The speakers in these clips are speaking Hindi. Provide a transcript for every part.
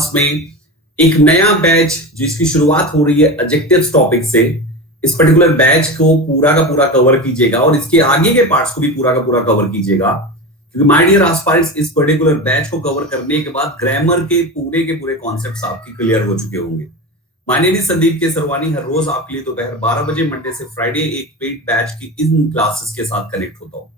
क्लास में एक नया बैच जिसकी शुरुआत हो रही है एडजेक्टिव्स टॉपिक से, इस पर्टिकुलर बैच को पूरा का पूरा कवर कीजिएगा और इसके आगे के पार्ट्स को भी पूरा का पूरा कवर कीजिएगा, क्योंकि माय डियर एस्पायरेंट्स इस पर्टिकुलर बैच को कवर करने के बाद ग्रामर के पूरे कॉन्सेप्ट्स आपकी क्लियर हो चुके होंगे। My name is Sandeep Kesarwani. हर रोज आपके लिए दोपहर 12 बजे मंडे से फ्राइडे एक पेड बैच की इन क्लासेस के साथ कनेक्ट होता हूं।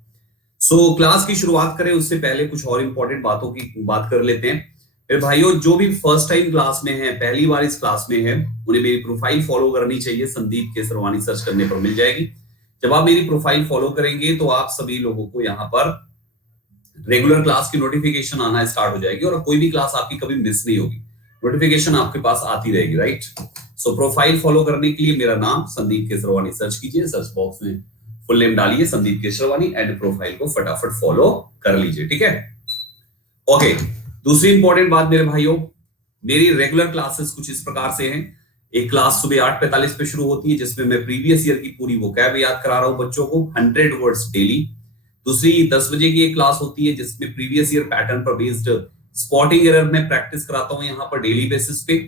सो क्लास की शुरुआत करें उससे पहले कुछ और इंपॉर्टेंट बातों की बात कर लेते हैं। फिर भाइयों, जो भी फर्स्ट टाइम क्लास में है, पहली बार इस क्लास में है, उन्हें मेरी प्रोफाइल फॉलो करनी चाहिए। संदीप केसरवानी सर्च करने पर मिल जाएगी। जब आप मेरी प्रोफाइल फॉलो करेंगे तो आप सभी लोगों को यहाँ पर रेगुलर क्लास की नोटिफिकेशन आना स्टार्ट हो जाएगी और कोई भी क्लास आपकी कभी मिस नहीं होगी, नोटिफिकेशन आपके पास आती रहेगी, राइट। सो प्रोफाइल फॉलो करने के लिए मेरा नाम संदीप केसरवानी सर्च कीजिए, सर्च बॉक्स में फुल नेम डालिए संदीप केसरवानी एंड प्रोफाइल को फटाफट फॉलो कर लीजिए, ठीक है। ओके, दूसरी इंपॉर्टेंट बात मेरे भाइयों, मेरी रेगुलर क्लासेस कुछ इस प्रकार से हैं। एक क्लास सुबह 8:45 पे शुरू होती है जिसमें मैं प्रीवियस ईयर की पूरी वोकैब याद करा रहा हूं बच्चों को 100 वर्ड्स डेली। दूसरी 10 बजे की एक क्लास होती है जिसमें प्रीवियस ईयर पैटर्न पर बेस्ड स्पॉटिंग एरर में प्रैक्टिस कराता हूं यहाँ पर डेली बेसिस पे।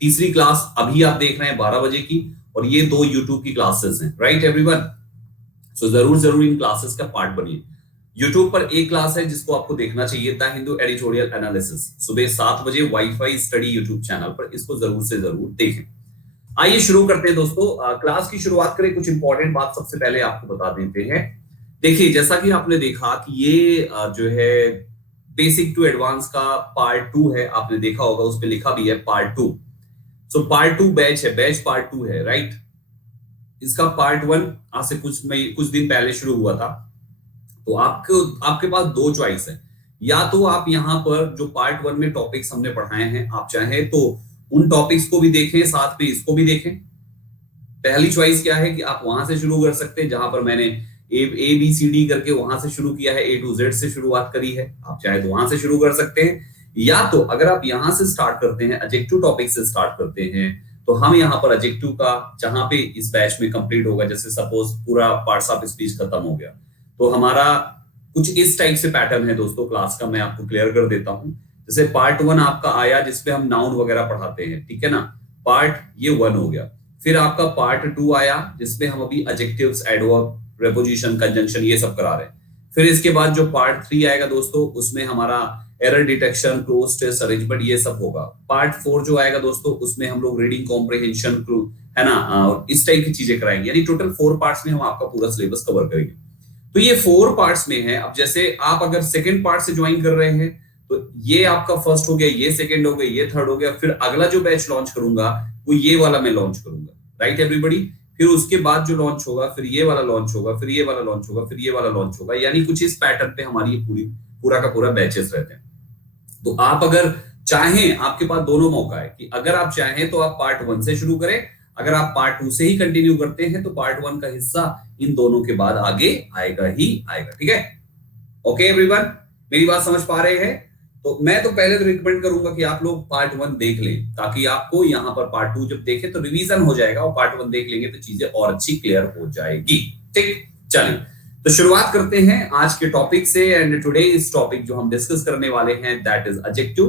तीसरी क्लास अभी आप देख रहे हैं 12 बजे की, और ये 2 यूट्यूब की क्लासेस हैं, राइट एवरीवन। सो जरूर इन क्लासेस का पार्ट बनिए। यूट्यूब पर एक क्लास है जिसको आपको देखना चाहिए, द हिंदू एडिटोरियल एनालिसिस, सुबह 7 बजे वाईफाई स्टडी यूट्यूब चैनल पर, इसको जरूर से जरूर देखें। आइए शुरू करते हैं दोस्तों। क्लास की शुरुआत करें, कुछ इंपॉर्टेंट बात सबसे पहले आपको बता देते हैं। देखिए, जैसा कि आपने देखा कि ये जो है बेसिक टू एडवांस का पार्ट 2 है, आपने देखा होगा उस पर लिखा भी है पार्ट 2। सो पार्ट 2 बैच है, बैच पार्ट 2 है, राइट। इसका पार्ट 1 आज से कुछ दिन पहले शुरू हुआ था। तो आपके पास 2 चॉइस है, या तो आप यहाँ पर जो पार्ट 1 में टॉपिक्स हमने पढ़ाए हैं, आप चाहें तो उन टॉपिक्स को भी देखें, साथ में इसको भी देखें। पहली चॉइस क्या है कि आप वहां से शुरू कर सकते हैं जहां पर मैंने ABCD करके वहां से शुरू किया है, A to Z से शुरुआत करी है, आप चाहे तो वहां से शुरू कर सकते हैं। या तो अगर आप यहां से स्टार्ट करते हैं, एडजेक्टिव टॉपिक से स्टार्ट करते हैं, तो हम यहाँ पर एडजेक्टिव का जहां पे इस बैच में कंप्लीट होगा, जैसे सपोज पूरा पार्ट्स ऑफ स्पीच खत्म हो गया, तो हमारा कुछ इस टाइप से पैटर्न है दोस्तों क्लास का। मैं आपको क्लियर कर देता हूं। जैसे पार्ट 1 आपका आया जिसपे हम नाउन वगैरह पढ़ाते हैं, ठीक है ना, पार्ट ये 1 हो गया। फिर आपका पार्ट 2 आया जिसमें हम अभी एडजेक्टिव्स, एडवर्ब, प्रीपोजिशन, कंजंक्शन ये सब करा रहे हैं। फिर इसके बाद जो पार्ट 3 आएगा दोस्तों, उसमें हमारा error detection, cloze test, arrangement ये सब होगा। पार्ट 4 जो आएगा दोस्तों, उसमें हम लोग रीडिंग कॉम्प्रिहेंशन, है ना, और इस टाइप की चीजें कराएंगे। यानी टोटल 4 पार्ट्स में हम आपका पूरा सिलेबस कवर करेंगे। तो ये 4 पार्ट्स में है। अब जैसे आप अगर सेकंड पार्ट से ज्वाइन कर रहे हैं तो ये आपका फर्स्ट हो गया, ये सेकंड हो गया, ये थर्ड हो गया। फिर अगला जो बैच लॉन्च करूंगा वो ये वाला मैं लॉन्च करूंगा, राइट एवरीबॉडी। फिर उसके बाद जो लॉन्च होगा, फिर ये वाला लॉन्च होगा, फिर ये वाला लॉन्च होगा, फिर ये वाला लॉन्च होगा। यानी कुछ इस पैटर्न पे हमारी ये पूरा का पूरा बैचेस रहते हैं। तो आप अगर चाहें, आपके पास दोनों मौका है कि अगर आप चाहें तो आप पार्ट 1 से शुरू करें, अगर आप पार्ट 2 से ही कंटिन्यू करते हैं तो पार्ट 1 का हिस्सा इन दोनों के बाद आगे आएगा ही आएगा, ठीक है। ओके एवरीवन, मेरी बात समझ पा रहे हैं? तो मैं तो पहले तो रिकमेंड करूंगा कि आप लोग पार्ट 1 देख लें, ताकि आपको यहाँ पर पार्ट 2 जब देखें तो रिवीजन हो जाएगा, और पार्ट 1 देख लेंगे तो चीजें और अच्छी क्लियर हो जाएगी, ठीक। चलिए तो शुरुआत करते हैं आज के टॉपिक से। एंड टुडे इस टॉपिक जो हम डिस्कस करने वाले हैं दैट इज एडजेक्टिव।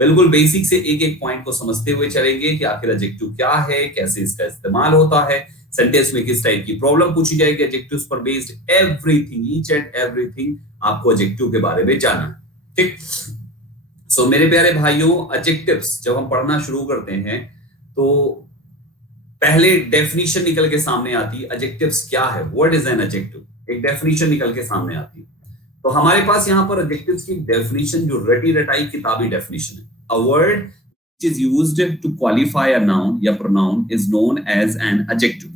बिल्कुल बेसिक से एक एक पॉइंट को समझते हुए चलेंगे कि आखिर एडजेक्टिव क्या है, कैसे इसका इस्तेमाल होता है, सेंटेंस में किस टाइप की प्रॉब्लम पूछी जाएगी, एडजेक्टिव्स पर based everything, each and everything आपको एडजेक्टिव के बारे में जानना है, ठीक। सो मेरे प्यारे भाइयों, एडजेक्टिव्स जब हम पढ़ना शुरू करते हैं तो पहले डेफिनेशन निकल के सामने आती है। एडजेक्टिव्स क्या है, व्हाट इज एन एडजेक्टिव, एक डेफिनेशन निकल के सामने आती है। तो हमारे पास यहाँ पर एडजेक्टिव्स की डेफिनेशन जो रटी रटाई किताबी डेफिनेशन है, a word which is used to qualify a noun या pronoun is known as an adjective.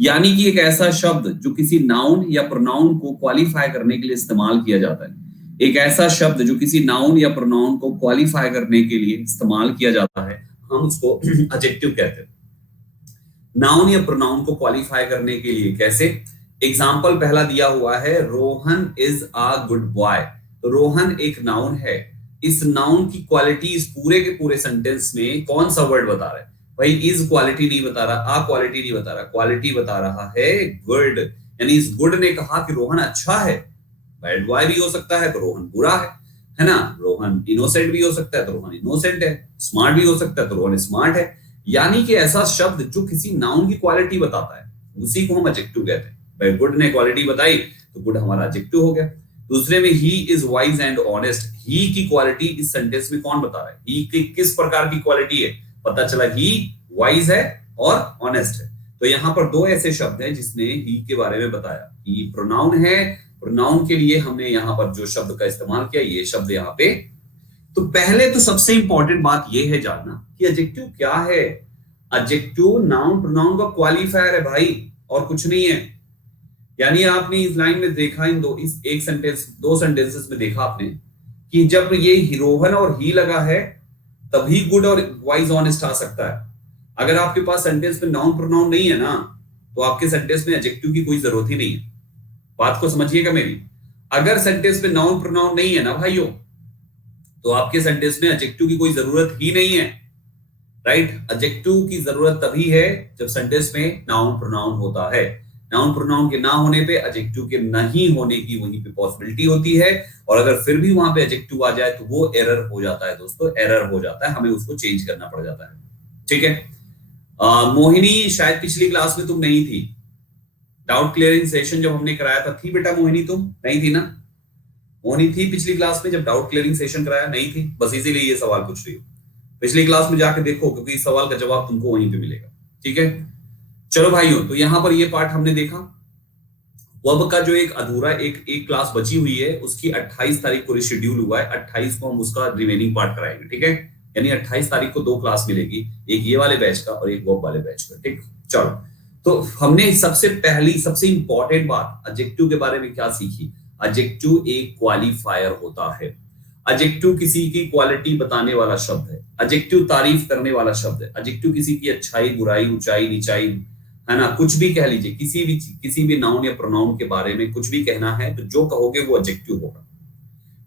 यानी कि एक ऐसा शब्द जो किसी नाउन या प्रोनाउन को क्वालिफाई करने के लिए इस्तेमाल किया जाता है, एक ऐसा शब्द जो किसी नाउन या प्रोनाउन को क्वालिफाई करने के लिए इस्तेमाल किया जाता है, हम उसको एडजेक्टिव कहते हैं। नाउन या प्रोनाउन को क्वालिफाई करने के लिए कैसे? एग्जाम्पल पहला दिया हुआ है, Rohan is a good boy. तो रोहन एक नाउन है। इस नाउन की क्वालिटी इस पूरे के पूरे सेंटेंस में कौन सा वर्ड बता रहा है? भाई इज क्वालिटी नहीं बता रहा, आ क्वालिटी नहीं बता रहा, क्वालिटी बता रहा है गुड। यानी इस गुड ने कहा कि रोहन अच्छा है। बैड बॉय भी हो सकता है तो रोहन बुरा है। है ना। रोहन इनोसेंट भी हो सकता है तो रोहन इनोसेंट है, स्मार्ट भी हो सकता है तो रोहन स्मार्ट है। यानी कि ऐसा शब्द जो किसी नाउन की क्वालिटी बताता है उसी को हम एडजेक्टिव कहते हैं। भाई गुड ने क्वालिटी बताई तो गुड हमारा एडजेक्टिव हो गया। दूसरे में he is wise and honest, he की क्वालिटी इस सेंटेंस में कौन बता रहा है, ही की किस प्रकार की क्वालिटी है, पता चला ही वाइज है और ऑनेस्ट है। तो यहां पर दो ऐसे शब्द हैं जिसने ही के बारे में बताया। ही प्रोनाउन है, प्रोनाउन के लिए हमने यहां पर जो शब्द का इस्तेमाल किया ये शब्द यहां पे। तो पहले तो सबसे इंपॉर्टेंट बात ये है जानना कि एडजेक्टिव क्या है। एडजेक्टिव नाउन प्रोनाउन का क्वालिफायर है भाई, और कुछ नहीं है। यानी आपने इस लाइन में देखा, इस एक सेंटेंस दो सेंटेंसेस में देखा आपने कि जब ये रोहन और ही लगा है तभी गुड और वाइज ऑनेस्ट आ सकता है। अगर आपके पास सेंटेंस में नाउन प्रोनाउन नहीं है ना तो आपके सेंटेंस में एडजेक्टिव की कोई जरूरत ही नहीं है। बात को समझिएगा मेरी। अगर सेंटेंस में नाउन प्रोनाउन नहीं है ना भाइयों तो आपके सेंटेंस में एडजेक्टिव की कोई जरूरत ही नहीं है। राइट, एडजेक्टिव की जरूरत तभी है जब सेंटेंस में नाउन प्रोनाउन होता है। नाउन प्रोनाउन के ना होने पे एडजेक्टिव के नहीं होने की वहीं पे पॉसिबिलिटी होती है, और अगर फिर भी वहां पे एडजेक्टिव आ जाए तो वो एरर हो जाता है दोस्तों, एरर हो जाता है, हमें उसको चेंज करना पड़ जाता है। ठीक है। मोहिनी शायद पिछली क्लास में तुम नहीं थी, डाउट क्लियरिंग सेशन जब हमने कराया था, थी बेटा मोहिनी? तुम नहीं थी ना? मोहिनी थी पिछली क्लास में जब डाउट क्लियरिंग सेशन कराया? नहीं थी, बस इसीलिए ये सवाल पूछ रही हो। पिछली क्लास में जाके देखो क्योंकि इस सवाल का जवाब तुमको वहीं पे मिलेगा। ठीक है, चलो भाइयों, तो यहां पर ये पार्ट हमने देखा। वर्ब का जो एक अधूरा एक क्लास बची हुई है उसकी 28 तारीख को रिशेड्यूल हुआ है, 28 को हम उसका रिमेनिंग पार्ट कराएंगे। ठीक है, यानी 28 तारीख को दो क्लास मिलेगी, एक ये वाले बैच का और एक वर्ब वाले बैच का। ठीक, चलो, तो हमने सबसे इंपॉर्टेंट बात एडजेक्टिव के बारे में क्या सीखी। एडजेक्टिव एक क्वालिफायर होता है। एडजेक्टिव किसी की क्वालिटी बताने वाला शब्द है, एडजेक्टिव तारीफ करने वाला शब्द है, एडजेक्टिव किसी की अच्छाई बुराई ऊंचाई नीचाई, है ना, कुछ भी कह लीजिए, किसी भी नाउन या प्रोनाउन के बारे में कुछ भी कहना है तो जो कहोगे वो एडजेक्टिव होगा।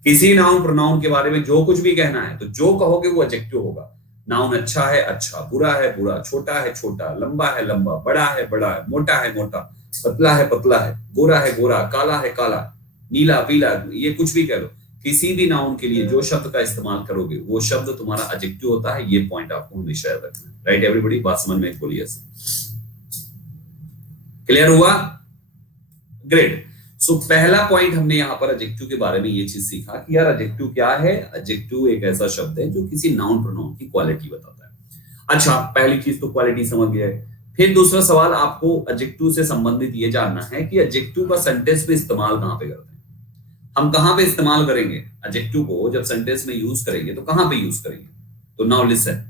किसी नाउन प्रोनाउन के बारे में जो कुछ भी कहना है तो जो कहोगे वो एडजेक्टिव होगा। नाउन अच्छा है अच्छा, बुरा है बुरा, छोटा है छोटा, लंबा है लंबा, बड़ा है बड़ा, मोटा है मोटा, पतला है पतला है, गोरा है गोरा, काला है काला, नीला पीला, ये कुछ भी कह लो, किसी भी नाउन के लिए जो शब्द का इस्तेमाल करोगे वो शब्द तुम्हारा एडजेक्टिव होता है। ये पॉइंट आपको हमेशा याद रखना है। राइट एवरीबॉडी, बात समझ में बोलिए। क्लियर हुआ? ग्रेट। सो पहला पॉइंट हमने यहां पर एडजेक्टिव के बारे में ये चीज सीखा कि यार एडजेक्टिव क्या है। एडजेक्टिव एक ऐसा शब्द है जो किसी नाउन प्रोनाउन की क्वालिटी बताता है। अच्छा, पहली चीज तो क्वालिटी समझ गए। फिर दूसरा सवाल आपको एडजेक्टिव से संबंधित ये जानना है कि एडजेक्टिव का सेंटेंस में इस्तेमाल कहां पे करते हैं। हम कहां पे इस्तेमाल करेंगे एडजेक्टिव को? जब सेंटेंस में यूज करेंगे तो कहां पे यूज करेंगे? तो नाउ लिसन,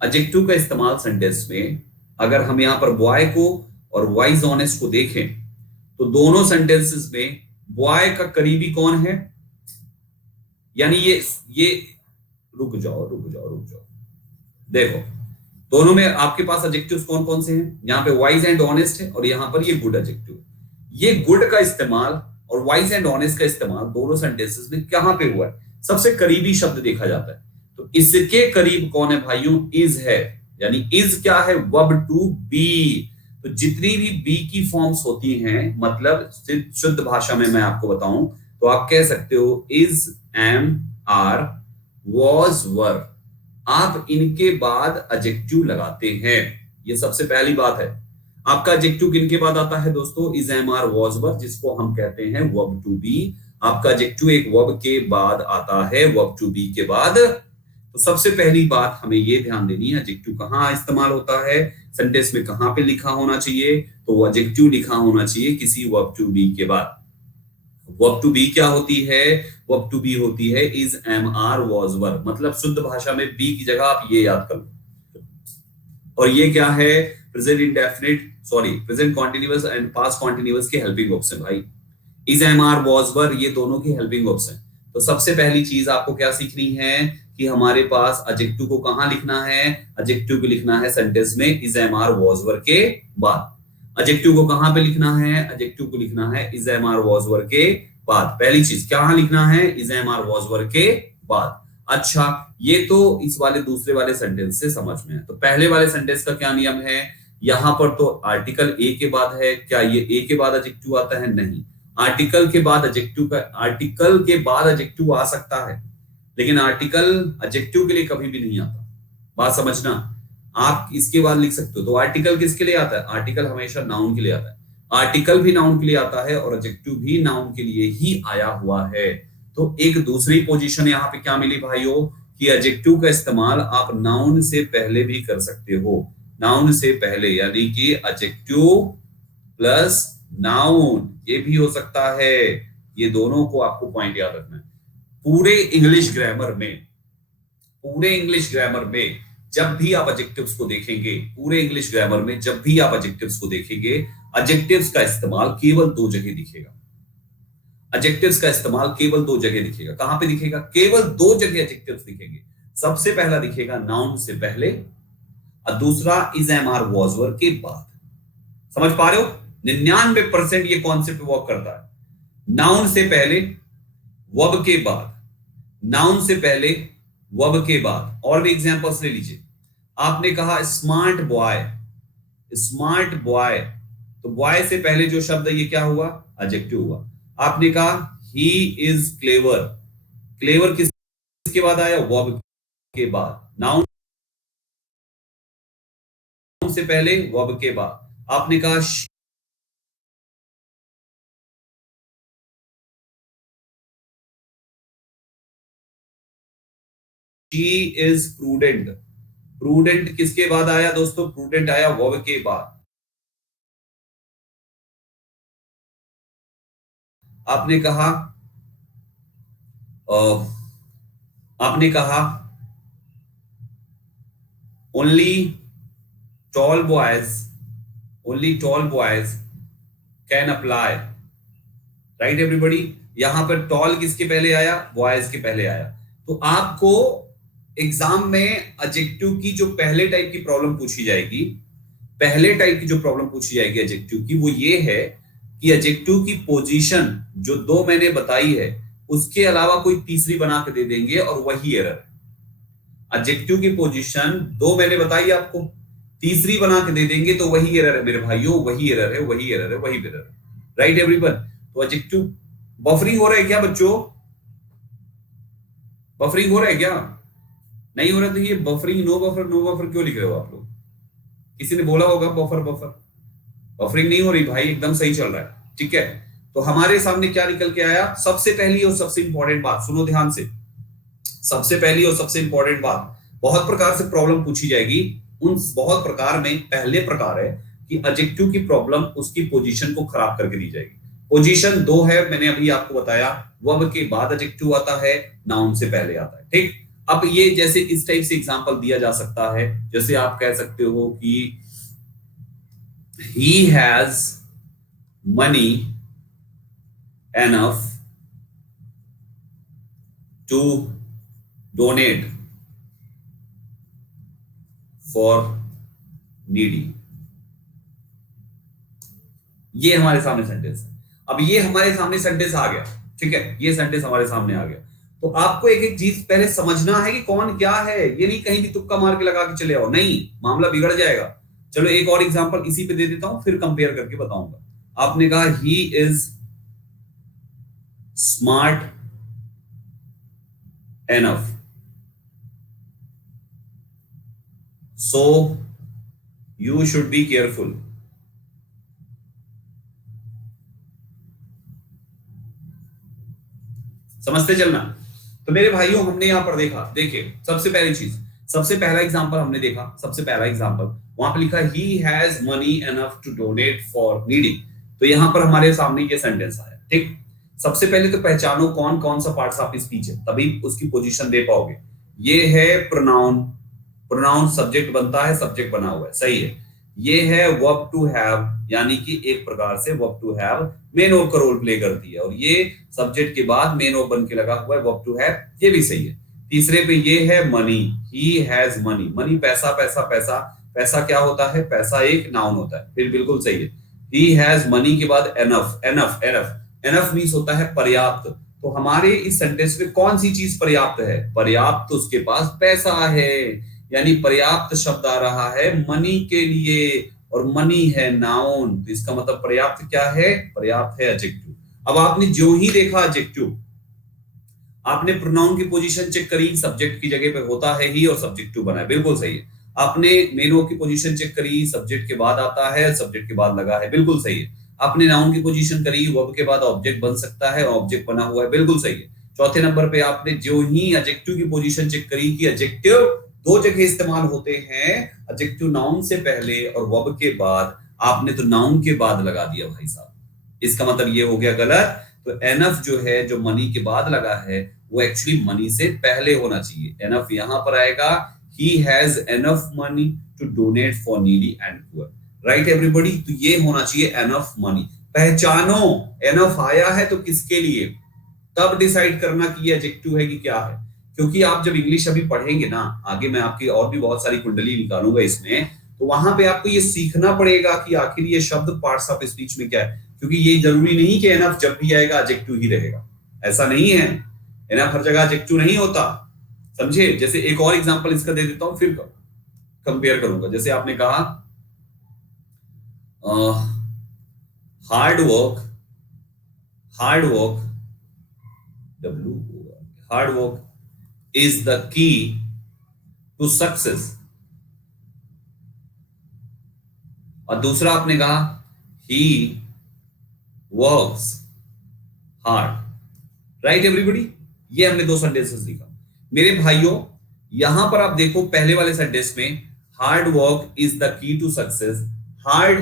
एडजेक्टिव का इस्तेमाल सेंटेंस में अगर हम यहां पर बॉय को और वाइज ऑनेस्ट को देखें तो दोनों सेंटेंसेस में बॉय का करीबी कौन है? यानी ये रुक जाओ, देखो दोनों में आपके पास एडजेक्टिव्स कौन कौन से हैं? यहाँ पे वाइज एंड ऑनेस्ट है और यहाँ पर ये गुड एडजेक्टिव। ये गुड का इस्तेमाल और वाइज एंड ऑनेस्ट का इस्तेमाल दोनों सेंटेंसेस में कहां पे हुआ है? सबसे करीबी शब्द देखा जाता है। तो इसके करीब कौन है भाइयों? इज है। यानी इज क्या है? Verb to be. तो जितनी भी बी की फॉर्म्स होती हैं, मतलब शुद्ध भाषा में मैं आपको बताऊं तो आप कह सकते हो इज, एम, आर, वॉज, वर। आप इनके बाद एडजेक्टिव लगाते हैं। ये सबसे पहली बात है। आपका एडजेक्टिव किनके बाद आता है दोस्तों? इज, एम, आर, वॉज, वर, जिसको हम कहते हैं वर्ब टू बी। आपका एडजेक्टिव एक वर्ब के बाद आता है, वर्ब टू बी के बाद। तो सबसे पहली बात हमें ये ध्यान देनी है, एडजेक्टिव कहां इस्तेमाल होता है, सेंटेंस में कहां पे लिखा होना चाहिए? तो एडजेक्टिव लिखा होना चाहिए किसी वर्ब टू बी के बाद। वर्ब टू बी क्या होती है? वर्ब टू बी होती है इज, एम, आर, वॉज, वर। मतलब शुद्ध भाषा में बी की जगह आप ये याद कर लो। और ये क्या है? Present indefinite, present continuous and past continuous के हेल्पिंग वर्ब्स हैं भाई। इज, एम, आर, वॉज, वर ये दोनों की हेल्पिंग वर्ब्स हैं। तो सबसे पहली चीज आपको क्या सीखनी है कि हमारे पास एडजेक्टिव को कहां लिखना है? एडजेक्टिव को लिखना है सेंटेंस में इज, एम, आर, वॉज, वर के बाद। एडजेक्टिव को कहां पे लिखना है? एडजेक्टिव को लिखना है इज, एम, आर, वॉज, वर के बाद। पहली चीज कहां लिखना है? इज, एम, आर, वॉज, वर के बाद। अच्छा, ये तो इस वाले दूसरे वाले सेंटेंस से समझ में है। तो पहले वाले सेंटेंस का क्या नियम है? यहां पर तो आर्टिकल ए के बाद है। क्या ये ए के बाद एडजेक्टिव आता है? नहीं। आर्टिकल के बाद एडजेक्टिव आ सकता है, लेकिन आर्टिकल एडजेक्टिव के लिए कभी भी नहीं आता। बात समझना। आप इसके बाद लिख सकते हो। तो आर्टिकल किसके लिए आता है? आर्टिकल हमेशा नाउन के लिए आता है। आर्टिकल भी नाउन के लिए आता है और एडजेक्टिव भी नाउन के लिए ही आया हुआ है। तो एक दूसरी पोजीशन यहाँ पे क्या मिली भाइयों कि एडजेक्टिव का इस्तेमाल आप नाउन से पहले भी कर सकते हो। नाउन से पहले यानी कि एडजेक्टिव प्लस नाउन, ये भी हो सकता है। ये दोनों को आपको पॉइंट याद रखना है। पूरे इंग्लिश ग्रामर में जब भी आप एडजेक्टिव्स को देखेंगे, पूरे इंग्लिश ग्रामर में जब भी आप एडजेक्टिव्स को देखेंगे, एडजेक्टिव्स का इस्तेमाल केवल दो जगह दिखेगा। एडजेक्टिव्स का इस्तेमाल केवल दो जगह दिखेगा। कहां पे दिखेगा? केवल दो जगह एडजेक्टिव्स दिखेंगे। सबसे पहला दिखेगा नाउन से पहले और दूसरा इज, एम, आर, वाज, वर के बाद। समझ पा रहे हो? 99% ये कॉन्सेप्ट वर्क करता है। नाउन से पहले, वर्ब के बाद, नाउन से पहले, वर्ब के बाद। और भी एग्जांपल्स ले लीजिए। आपने कहा स्मार्ट बॉय, स्मार्ट बॉय, तो बॉय से पहले जो शब्द है ये क्या हुआ? एडजेक्टिव हुआ। आपने कहा ही इज क्लेवर, क्लेवर किसके बाद आया? वर्ब के बाद। नाउन से पहले, वर्ब के बाद। आपने कहा शी इज प्रूडेंट, प्रूडेंट किसके बाद आया दोस्तों? प्रूडेंट आया वर्ब के बाद। आपने कहा आपने कहा only tall boys, only tall boys can apply, right everybody. यहां पर टॉल किसके पहले आया? बॉयज के पहले आया। तो आपको एग्जाम में एडजेक्टिव की जो पहले टाइप की प्रॉब्लम पूछी जाएगी, पहले टाइप की जो प्रॉब्लम पूछी जाएगी एडजेक्टिव की, वो ये है कि एडजेक्टिव की पोजीशन जो दो मैंने बताई है उसके अलावा कोई तीसरी बना के दे देंगे और वही एरर है। एडजेक्टिव की पोजीशन दो मैंने बताई आपको, तीसरी बना के दे देंगे तो वही एरर है मेरे भाइयों, वही एरर है, वही एरर है, वही एरर है, राइट एवरीवन। तो एडजेक्टिव बफरिंग हो रहा है क्या बच्चों? बफरिंग हो रहा है क्या? नहीं हो रहा तो ये buffering, no buffer, no buffer क्यों लिख रहे हो आप लोग? किसी ने बोला होगा बफर बफर। बफरिंग नहीं हो रही भाई, एकदम सही चल रहा है। ठीक है, तो हमारे सामने क्या निकल के आया? सबसे पहली और सबसे इंपॉर्टेंट बात सुनो ध्यान से। सबसे पहली और सबसे इंपॉर्टेंट बात, बहुत प्रकार से प्रॉब्लम पूछी जाएगी। उन बहुत प्रकार में पहले प्रकार है कि एडजेक्टिव की प्रॉब्लम उसकी पोजीशन को खराब करके दी जाएगी। पोजीशन दो है, मैंने अभी आपको बताया। वर्ब के बाद एडजेक्टिव आता है, नाउन से पहले आता है। ठीक, अब ये जैसे इस टाइप से एग्जांपल दिया जा सकता है। जैसे आप कह सकते हो कि he has money enough to donate for needy। ये हमारे सामने सेंटेंस है। अब ये हमारे सामने सेंटेंस आ गया, ठीक है, ये सेंटेंस हमारे सामने आ गया। तो आपको एक एक चीज पहले समझना है कि कौन क्या है। ये नहीं कहीं भी तुक्का मार के लगा के चले आओ, नहीं, मामला बिगड़ जाएगा। चलो एक और एग्जांपल इसी पे दे देता हूं, फिर कंपेयर करके बताऊंगा। आपने कहा he is smart enough so you should be careful. समझते चलना। तो मेरे भाइयों हमने यहां पर देखा, देखिए सबसे पहली चीज, सबसे पहला एग्जांपल हमने देखा, सबसे पहला एग्जांपल वहां पे लिखा ही has money enough to donate for needy. तो यहां पर हमारे सामने ये सेंटेंस आया। ठीक, सबसे पहले तो पहचानो कौन कौन सा पार्ट्स ऑफ स्पीच है, तभी उसकी पोजीशन दे पाओगे। ये है प्रोनाउन, प्रोनाउन सब्जेक्ट बनता है, सब्जेक्ट बना हुआ है, सही है। ये है वर्ब टू हैव, यानी कि एक प्रकार से verb to have main verb का रोल प्ले करती है, और ये सब्जेक्ट के बाद मेन वर्ब बन के लगा हुआ है वर्ब टू हैव, ये भी सही है। तीसरे पे ये है money, he has money, money पैसा, पैसा पैसा, पैसा क्या होता है? पैसा एक नाउन होता है, फिर बिल्कुल सही है। ही हैज मनी के बाद enough, enough enough enough means होता है पर्याप्त। तो हमारे इस सेंटेंस में कौन सी चीज पर्याप्त है? पर्याप्त तो उसके पास पैसा है, यानी पर्याप्त शब्द आ रहा है मनी के लिए, और मनी है नाउन, तो इसका मतलब पर्याप्त क्या है? पर्याप्त है एडजेक्टिव। अब आपने जो ही देखा एडजेक्टिव, आपने प्रोनाउन की पोजीशन चेक करी, सब्जेक्ट की जगह पे होता है ही और सब्जेक्ट टू बना है, बिल्कुल सही है। आपने मेन वर्ब की पोजीशन चेक करी, सब्जेक्ट के बाद आता है, सब्जेक्ट के बाद लगा है, बिल्कुल सही है। आपने नाउन की पोजीशन करी, वर्ब के बाद ऑब्जेक्ट बन सकता है, ऑब्जेक्ट बना हुआ है, बिल्कुल सही है। चौथे नंबर पे आपने जो ही एडजेक्टिव की पोजीशन चेक करी कि एडजेक्टिव दो जगह इस्तेमाल होते हैं, एडजेक्टिव नाउन से पहले और वर्ब के बाद, आपने तो नाउन के बाद लगा दिया भाई साहब। इसका मतलब ये हो गया गलत। तो एनफ जो है, जो मनी के बाद लगा है, वो एक्चुअली मनी से पहले होना चाहिए। एनफ यहां पर आएगा, he has enough money to donate for needy and poor, right everybody? तो ये होना चाहिए enough money। पहचानो enough आया है तो किसके लिए, तब डिसाइड करना कि ये एडजेक्टिव है कि क्या है। क्योंकि आप जब इंग्लिश अभी पढ़ेंगे ना, आगे मैं आपकी और भी बहुत सारी कुंडली निकालूंगा इसमें, तो वहां पे आपको ये सीखना पड़ेगा कि आखिर ये शब्द पार्ट्स ऑफ स्पीच में क्या है। क्योंकि ये जरूरी नहीं कि एनफ जब भी आएगा एडजेक्टिव ही रहेगा, ऐसा नहीं है। एनफ हर जगह एडजेक्टिव नहीं होता, समझे। जैसे एक और एग्जांपल इसका दे देता हूं, फिर कंपेयर करूंगा। जैसे आपने कहा hard work, hard work, hard work is the key to success. और दूसरा आपने कहा he works hard, right everybody. ये हमने दो सेंटेंसेस दिखा मेरे भाइयों। यहां पर आप देखो पहले वाले सेंटेंस में hard work is the key to success, hard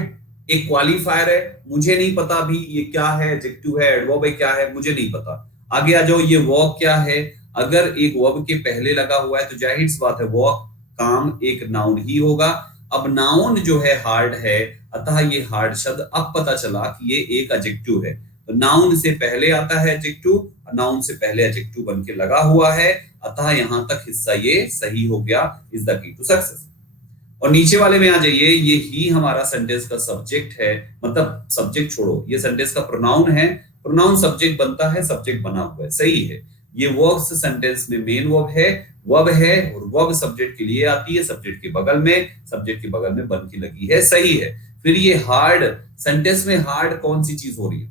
एक क्वालिफायर है, मुझे नहीं पता भी ये क्या है, एडजेक्टिव है, एडवर्ब है, क्या है मुझे नहीं पता। आगे आ जाओ, ये वर्क क्या है, अगर एक वर्ब के पहले लगा हुआ है तो जाहिर सी बात है वर्क काम एक नाउन ही होगा। अब नाउन जो है हार्ड है, अतः ये हार्ड शब्द अब पता चला कि ये एक एडजेक्टिव है। तो नाउन से पहले आता है एडजेक्टिव, नाउन से पहले एडजेक्टिव बन के लगा हुआ है, अतः यहां तक हिस्सा ये सही हो गया, is the key to success. और नीचे वाले में आ जाइए, ये ही हमारा सेंटेंस का सब्जेक्ट है, मतलब सब्जेक्ट छोड़ो, ये सेंटेंस का प्रोनाउन है, प्रोनाउन सब्जेक्ट बनता है, सब्जेक्ट बना हुआ है, सही है। ये वर्ब्स सेंटेंस में मेन वर्ब है, वर्ब है और वर्ब सब्जेक्ट के लिए आती है, सब्जेक्ट के बगल में, सब्जेक्ट के बगल में बन के लगी है, सही है। फिर ये हार्ड सेंटेंस में हार्ड कौन सी चीज हो रही है,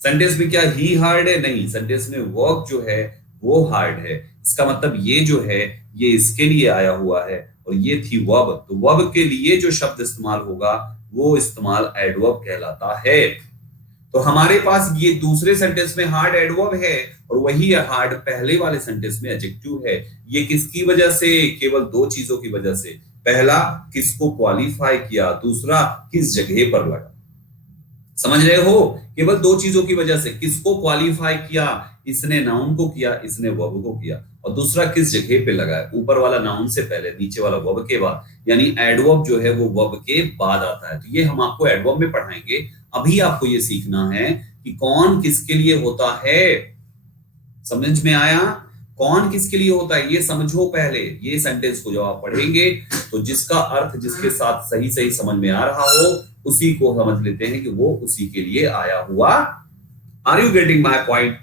सेंटेंस में क्या ही हार्ड है, नहीं, सेंटेंस में वर्क जो है वो हार्ड है। इसका मतलब ये जो है ये इसके लिए आया हुआ है और ये थी वर्ब, तो वर्ब के लिए जो शब्द इस्तेमाल होगा वो इस्तेमाल एडवर्ब कहलाता है। तो हमारे पास ये दूसरे सेंटेंस में हार्ड एडवर्ब है और वही हार्ड पहले वाले सेंटेंस में एडजेक्टिव है। ये किसकी वजह से, केवल दो चीजों की वजह से, पहला किसको क्वालिफाई किया, दूसरा किस जगह पर लगा। समझ रहे हो, केवल दो चीजों की वजह से, किसको क्वालिफाई किया, इसने नाउन को किया, इसने वर्ब को किया, और दूसरा किस जगह पे लगा है, ऊपर वाला नाउन से पहले, नीचे वाला वर्ब के बाद, यानी एडवर्ब जो है वो वर्ब के बाद आता है। तो ये हम आपको एडवर्ब में पढ़ाएंगे, अभी आपको ये सीखना है कि कौन किसके लिए होता है। समझ में आया, कौन किसके लिए होता है ये समझो पहले। ये सेंटेंस को जब आप पढ़ेंगे तो जिसका अर्थ जिसके साथ सही सही समझ में आ रहा हो उसी को समझ लेते हैं कि वो उसी के लिए आया हुआ। Are you getting my point.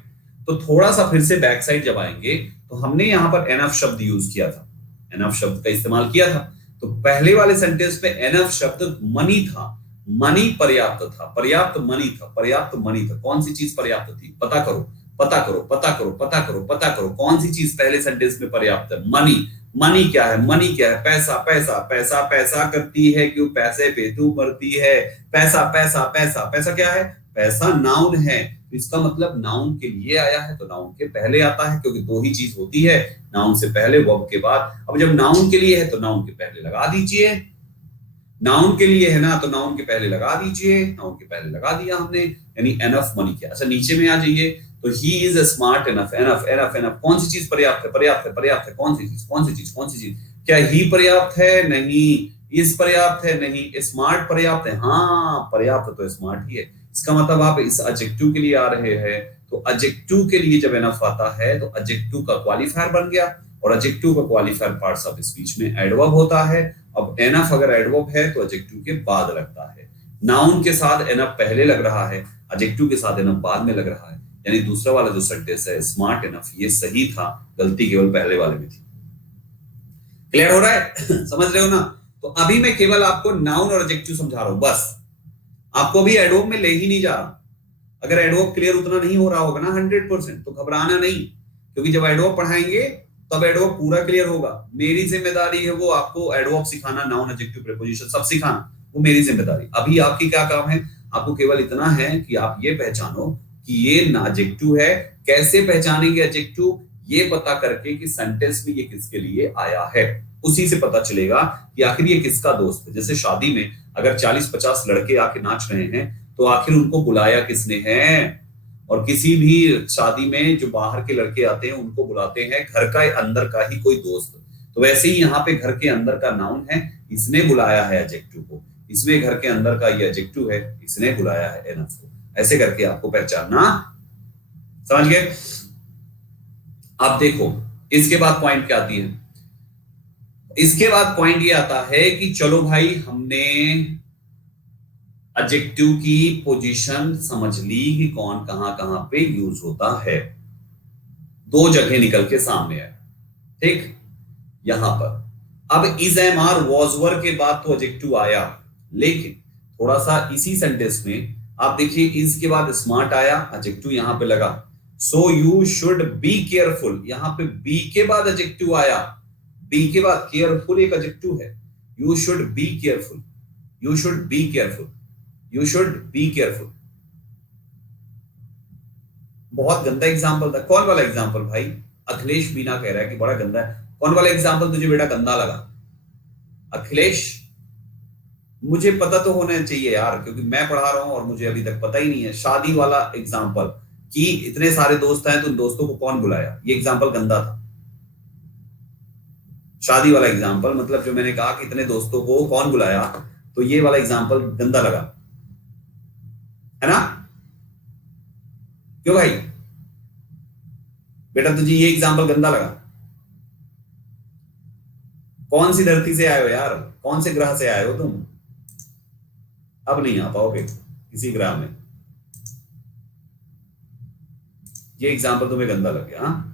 तो थोड़ा सा फिर से बैक साइड जब आएंगे तो हमने यहां पर एनफ शब्द यूज किया था, एनफ शब्द का इस्तेमाल किया था। तो पहले वाले सेंटेंस में एनफ शब्द मनी था, मनी पर्याप्त था, पर्याप्त मनी था, पर्याप्त मनी था। कौन सी चीज पर्याप्त थी, पता करो पता करो पता करो पता करो पता करो, कौन सी चीज पहले सेंटेंस में पर्याप्त है, मनी। मनी क्या है, मनी क्या है, पैसा, पैसा, पैसा, पैसा करती है क्यों, पैसे पे तू मरती है, पैसा पैसा पैसा, पैसा क्या है, पैसा नाउन है, तो इसका मतलब नाउन के लिए आया है, तो नाउन के पहले आता है, क्योंकि दो ही चीज होती है, नाउन से पहले वर्ब के बाद। अब जब नाउन के लिए है तो नाउन के पहले लगा दीजिए, नाउन के लिए है ना तो नाउन के पहले लगा दीजिए, नाउन के पहले लगा दिया हमने, यानी एनफ मनी क्या। अच्छा नीचे में आ जाइए, तो he is smart enough, enough enough enough, कौन सी चीज पर्याप्त है, पर्याप्त है, पर्याप्त है, कौन सी चीज, कौन सी चीज, कौन सी चीज, क्या ही पर्याप्त है, नहीं, इस पर्याप्त है, नहीं, स्मार्ट पर्याप्त है, हाँ पर्याप्त तो स्मार्ट ही है। इसका मतलब आप इस एडजेक्टिव के लिए आ रहे हैं, तो एडजेक्टिव के लिए जब एनफ आता है तो एडजेक्टिव का क्वालिफायर बन गया, और एडजेक्टिव का क्वालिफायर पार्ट्स ऑफ स्पीच में एडवर्ब होता है। अब एनफ अगर एडवर्ब है तो एडजेक्टिव के बाद लगता है, नाउन के साथ एनफ पहले लग रहा है, एडजेक्टिव के साथ एनफ बाद में लग रहा है, यानी दूसरा वाला जो सेंटेंस है स्मार्ट एनफ ये सही था, गलती केवल पहले वाले में थी। क्लियर हो रहा है समझ रहे हो ना। तो अभी मैं केवल आपको नाउन और एडजेक्टिव समझा रहा हूं, बस आपको भी एडवर्ब में ले ही नहीं जा रहा। अगर एडवर्ब क्लियर उतना नहीं हो रहा होगा ना 100%, तो घबराना नहीं, क्योंकि जब एडवर्ब पढ़ाएंगे तब एडवर्ब पूरा क्लियर होगा। मेरी जिम्मेदारी है वो आपको एडवर्ब सिखाना, नाउन एडजेक्टिव प्रीपोजिशन सब सिखाना, वो मेरी जिम्मेदारी। अभी आपकी क्या काम है, आपको केवल इतना है कि आप ये पहचानो कि ये एडजेक्टिव है। कैसे पहचानेंगे एडजेक्टिव, ये पता करके कि सेंटेंस में ये किसके लिए आया है, उसी से पता चलेगा कि आखिर ये किसका दोस्त है। जैसे शादी में अगर 40-50 लड़के आके नाच रहे हैं तो आखिर उनको बुलाया किसने है। और किसी भी शादी में जो बाहर के लड़के आते हैं उनको बुलाते हैं घर का अंदर का ही कोई दोस्त। तो वैसे ही यहाँ पे घर के अंदर का नाउन है, इसने बुलाया है एडजेक्टिव को, इसमें घर के अंदर का ये एडजेक्टिव है, इसने बुलाया है एनफ को। ऐसे करके आपको पहचानना, समझ गए। अब देखो इसके बाद पॉइंट क्या आती है, इसके बाद पॉइंट ये आता है कि चलो भाई हमने एडजेक्टिव की पोजीशन समझ ली कि कौन कहां कहां पे यूज होता है। दो जगह निकल के सामने है, ठीक। यहां पर अब इज, एम, आर, वॉज, वर के बाद तो एडजेक्टिव आया, लेकिन थोड़ा सा इसी सेंटेंस में आप देखिए इज के बाद स्मार्ट आया, एडजेक्टिव यहां पे लगा। So you should be careful, यहां पे बी के बाद एडजेक्टिव आया, बी के बाद केयरफुल एक एडजेक्टिव है। You should be careful, you should be careful, you should be careful. बहुत गंदा एग्जाम्पल था। कौन वाला एग्जाम्पल भाई? अखिलेश मीना कह रहा है कि बड़ा गंदा है। कौन वाला एग्जाम्पल तुझे बेटा गंदा लगा अखिलेश? मुझे पता तो होना चाहिए यार, क्योंकि मैं पढ़ा रहा हूं और मुझे अभी तक पता ही नहीं है। शादी वाला एग्जाम्पल कि इतने सारे दोस्त हैं तो उन दोस्तों को कौन बुलाया, ये एग्जाम्पल गंदा था। शादी वाला एग्जाम्पल मतलब जो मैंने कहा कि इतने दोस्तों को कौन बुलाया, तो ये वाला एग्जाम्पल गंदा लगा, है ना? क्यों भाई बेटा तुझे ये एग्जाम्पल गंदा लगा? कौन सी धरती से आए हो यार, कौन से ग्रह से आए हो तुम? अब नहीं आ पाओगे किसी ग्रह में। ये एग्जाम्पल तुम्हें गंदा लग गया? हाँ,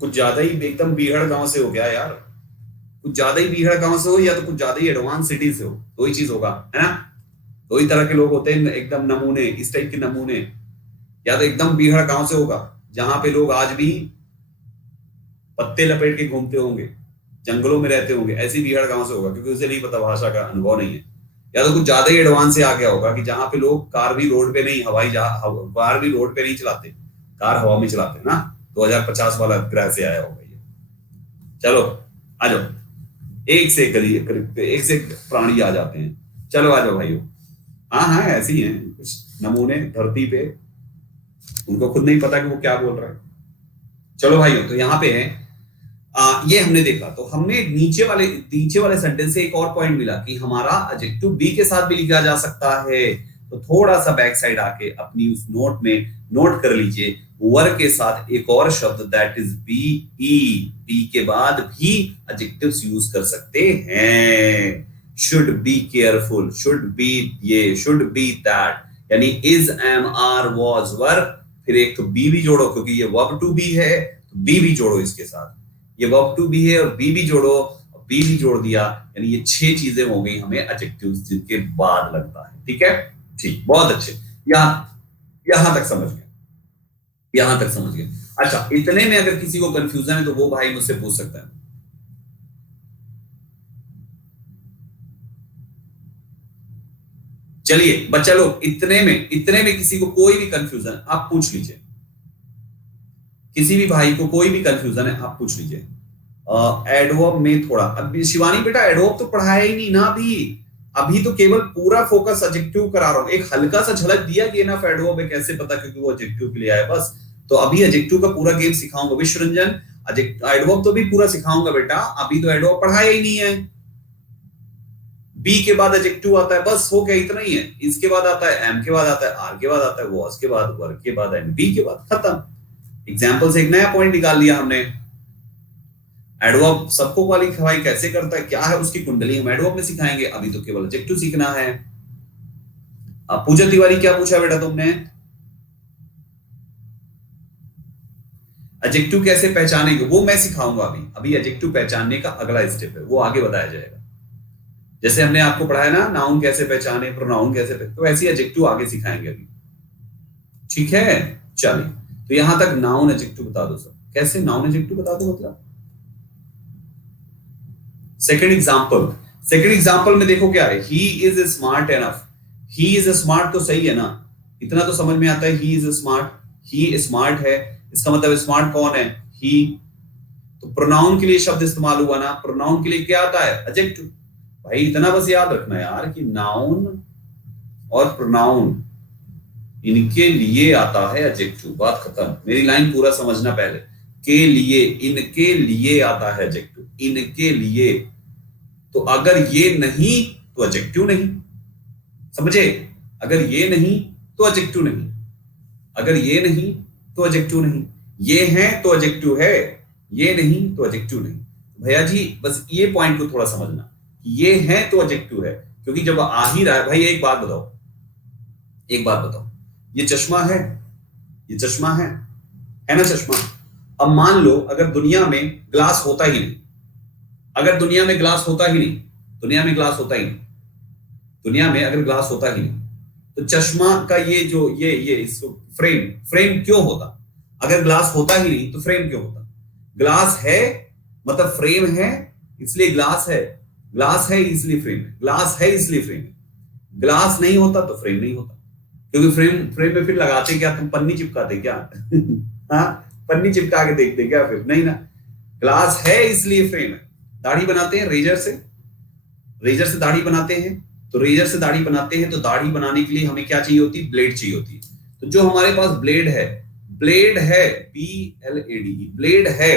कुछ ज्यादा ही एकदम बीहड़ गांव से हो गया यार, कुछ ज्यादा ही बीहड़ गांव से हो या तो कुछ ज्यादा ही एडवांस सिटी से हो, दो ही चीज होगा, है ना? दो ही तरह के लोग होते हैं एकदम नमूने, इस टाइप के नमूने। या तो एकदम बीहड़ गांव से होगा जहां पे लोग आज भी पत्ते लपेट के घूमते होंगे, जंगलों में रहते होंगे, ऐसी बीहड़ गांव से होगा क्योंकि उसे नहीं पता, भाषा का अनुभव नहीं है। या तो कुछ ज्यादा ही एडवांस से आ गया होगा कि जहां पे लोग कार भी रोड पे नहीं, कार भी रोड पे नहीं चलाते, कार हवा में चलाते ना। 2050 वाला ग्रह से आया होगा ये। चलो आ जाओ, एक से करीब एक से प्राणी आ जाते हैं। चलो आ जाओ भाइयों। हाँ हाँ ऐसे ही हैं कुछ नमूने धरती पे, उनको खुद नहीं पता कि वो क्या बोल रहे हैं। चलो भाइयों, तो यहाँ पे है ये हमने देखा। तो हमने नीचे वाले सेंटेंस से एक और पॉइंट मिला कि हमारा एडजेक्टिव बी के साथ भी लिखा जा सकता है। तो थोड़ा सा बैक साइड आके अपनी उस नोट में नोट कर लीजिए, वर के साथ एक और शब्द that is B E, B के बाद भी एडजेक्टिव्स यूज कर सकते हैं। Should be careful, should be ये, शुड बी दैट, यानी is, am, are, was, were, फिर एक तो बी भी जोड़ो क्योंकि ये वर्ब टू बी है, तो बी भी जोड़ो इसके साथ। ये वर्ब टू बी है और बी भी जोड़ो, बी भी जोड़ दिया, यानी ये 6 चीजें हो गई हमें एडजेक्टिव्स जिनके बाद लगता है। ठीक है, ठीक, बहुत अच्छे। यहां तक समझ गए, यहां तक समझ गए। अच्छा, इतने में अगर किसी को कंफ्यूजन है तो वो भाई मुझसे पूछ सकता है। चलिए बच्चा लोग, इतने में किसी को कोई भी कंफ्यूजन आप पूछ लीजिए, किसी भी भाई को कोई भी कंफ्यूजन है आप पूछ लीजिए। एडवर्ब में थोड़ा, अब शिवानी बेटा एडवर्ब तो पढ़ाया ही नहीं ना अभी तो केवल पूरा फोकस एडजेक्टिव करा रहा हूं। एक हल्का सा झलक दिया कि ना एडवर्ब है, कैसे पता, क्योंकि वो एडजेक्टिव के लिए आया बस। तो अभी एडजेक्टिव का पूरा गेम सिखाऊंगा विश्व रंजन, एडवर्ब तो भी पूरा सिखाऊंगा बेटा, अभी तो एडवर्ब पढ़ाया ही नहीं है। बी के बाद एडजेक्टिव आता है, बस हो गया, इतना ही है। इसके बाद आता है एम के बाद आता है आर के बाद आता है वॉज के बाद वर्ब के बाद एंड बी के बाद, खत्म। एग्जाम्पल से एक नया पॉइंट निकाल लिया हमने। एडवर्ब सबको क्वालिफाई कैसे करता है, क्या है उसकी कुंडली, हम एडवर्ब में सिखाएंगे। अभी तो केवल एडजेक्टिव सीखना है। अब पूजा तिवारी क्या पूछा बेटा तुमने? एडजेक्टिव कैसे पहचानेंगे वो मैं सिखाऊंगा। अभी एडजेक्टिव पहचानने का अगला स्टेप है, वो आगे बताया जाएगा। जैसे हमने आपको पढ़ाया ना नाउन कैसे पहचाने, प्रोनाउन कैसे पहचाने, तो ऐसे एडजेक्टिव आगे सिखाएंगे अभी। ठीक है, चलिए, तो यहां तक नाउन एडजेक्टिव बता दो सर। कैसे नाउन एडजेक्टिव बता दो मतलब। सेकंड एग्जांपल में देखो क्या है, he is smart enough. He is smart तो सही है ना, इतना तो समझ में आता है, he is smart, he smart है, इसका मतलब स्मार्ट कौन है, ही। तो प्रोनाउन के लिए शब्द इस्तेमाल हुआ ना, प्रोनाउन के लिए क्या आता है, एडजेक्टिव। भाई इतना बस याद रखना यार कि नाउन और प्रोनाउन इनके लिए आता है एडजेक्टिव, बात खत्म। मेरी लाइन पूरा समझना पहले, के लिए, इनके लिए आता है एडजेक्टिव, इनके लिए। तो अगर ये नहीं तो एडजेक्टिव नहीं, समझे। अगर ये नहीं तो एडजेक्टिव नहीं, अगर ये नहीं तो एडजेक्टिव नहीं, ये है तो एडजेक्टिव है, ये नहीं तो एडजेक्टिव नहीं। भैया जी बस ये पॉइंट को थोड़ा समझना, ये है तो एडजेक्टिव है, क्योंकि जब आ ही रहा है। भाई एक बात बताओ, एक बात बताओ, ये चश्मा है, ये चश्मा है ना चश्मा। अब मान लो अगर दुनिया में ग्लास होता ही नहीं, अगर दुनिया में ग्लास होता ही नहीं, दुनिया में ग्लास होता ही नहीं, दुनिया में अगर ग्लास होता ही नहीं, तो चश्मा का ये जो ये इसको फ्रेम क्यों होता। अगर ग्लास होता ही नहीं तो फ्रेम क्यों होता। ग्लास है मतलब फ्रेम है, इसलिए ग्लास है, ग्लास है इसलिए फ्रेम है, ग्लास है इसलिए फ्रेम है। ग्लास नहीं होता तो फ्रेम नहीं होता, क्योंकि फ्रेम पे फिर लगाते क्या, तुम पन्नी चिपकाते क्या हाँ, पन्नी चिपका के देखते क्या, फिर नहीं ना। ग्लास है इसलिए फ्रेम है। दाढ़ी बनाते हैं रेजर से, रेजर से दाढ़ी बनाते हैं, तो रेजर से दाढ़ी बनाते हैं, तो दाढ़ी बनाने के लिए हमें क्या चाहिए होती है, ब्लेड चाहिए होती है। तो जो हमारे पास ब्लेड है, ब्लेड है, BLAD, ब्लेड है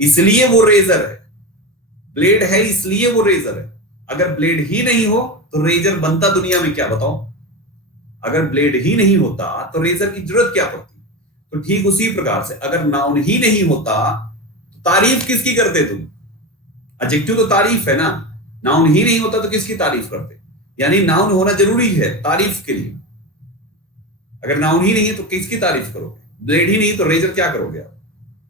इसलिए वो रेजर है, ब्लेड है इसलिए वो रेजर है। अगर ब्लेड ही नहीं हो तो रेजर बनता दुनिया में क्या, बताओ। अगर ब्लेड ही नहीं होता तो रेजर की जरूरत क्या पड़ती। तो ठीक उसी प्रकार से अगर नाउन ही नहीं होता तो तारीफ किसकी करते तुम, एडजेक्टिव तो तारीफ है ना, नाउन ही नहीं होता तो किसकी तारीफ करते। यानी नाउन होना जरूरी है तारीफ के लिए। अगर नाउन ही नहीं है तो किसकी तारीफ करोगे, ब्लेड ही नहीं तो रेजर क्या करोगे आप।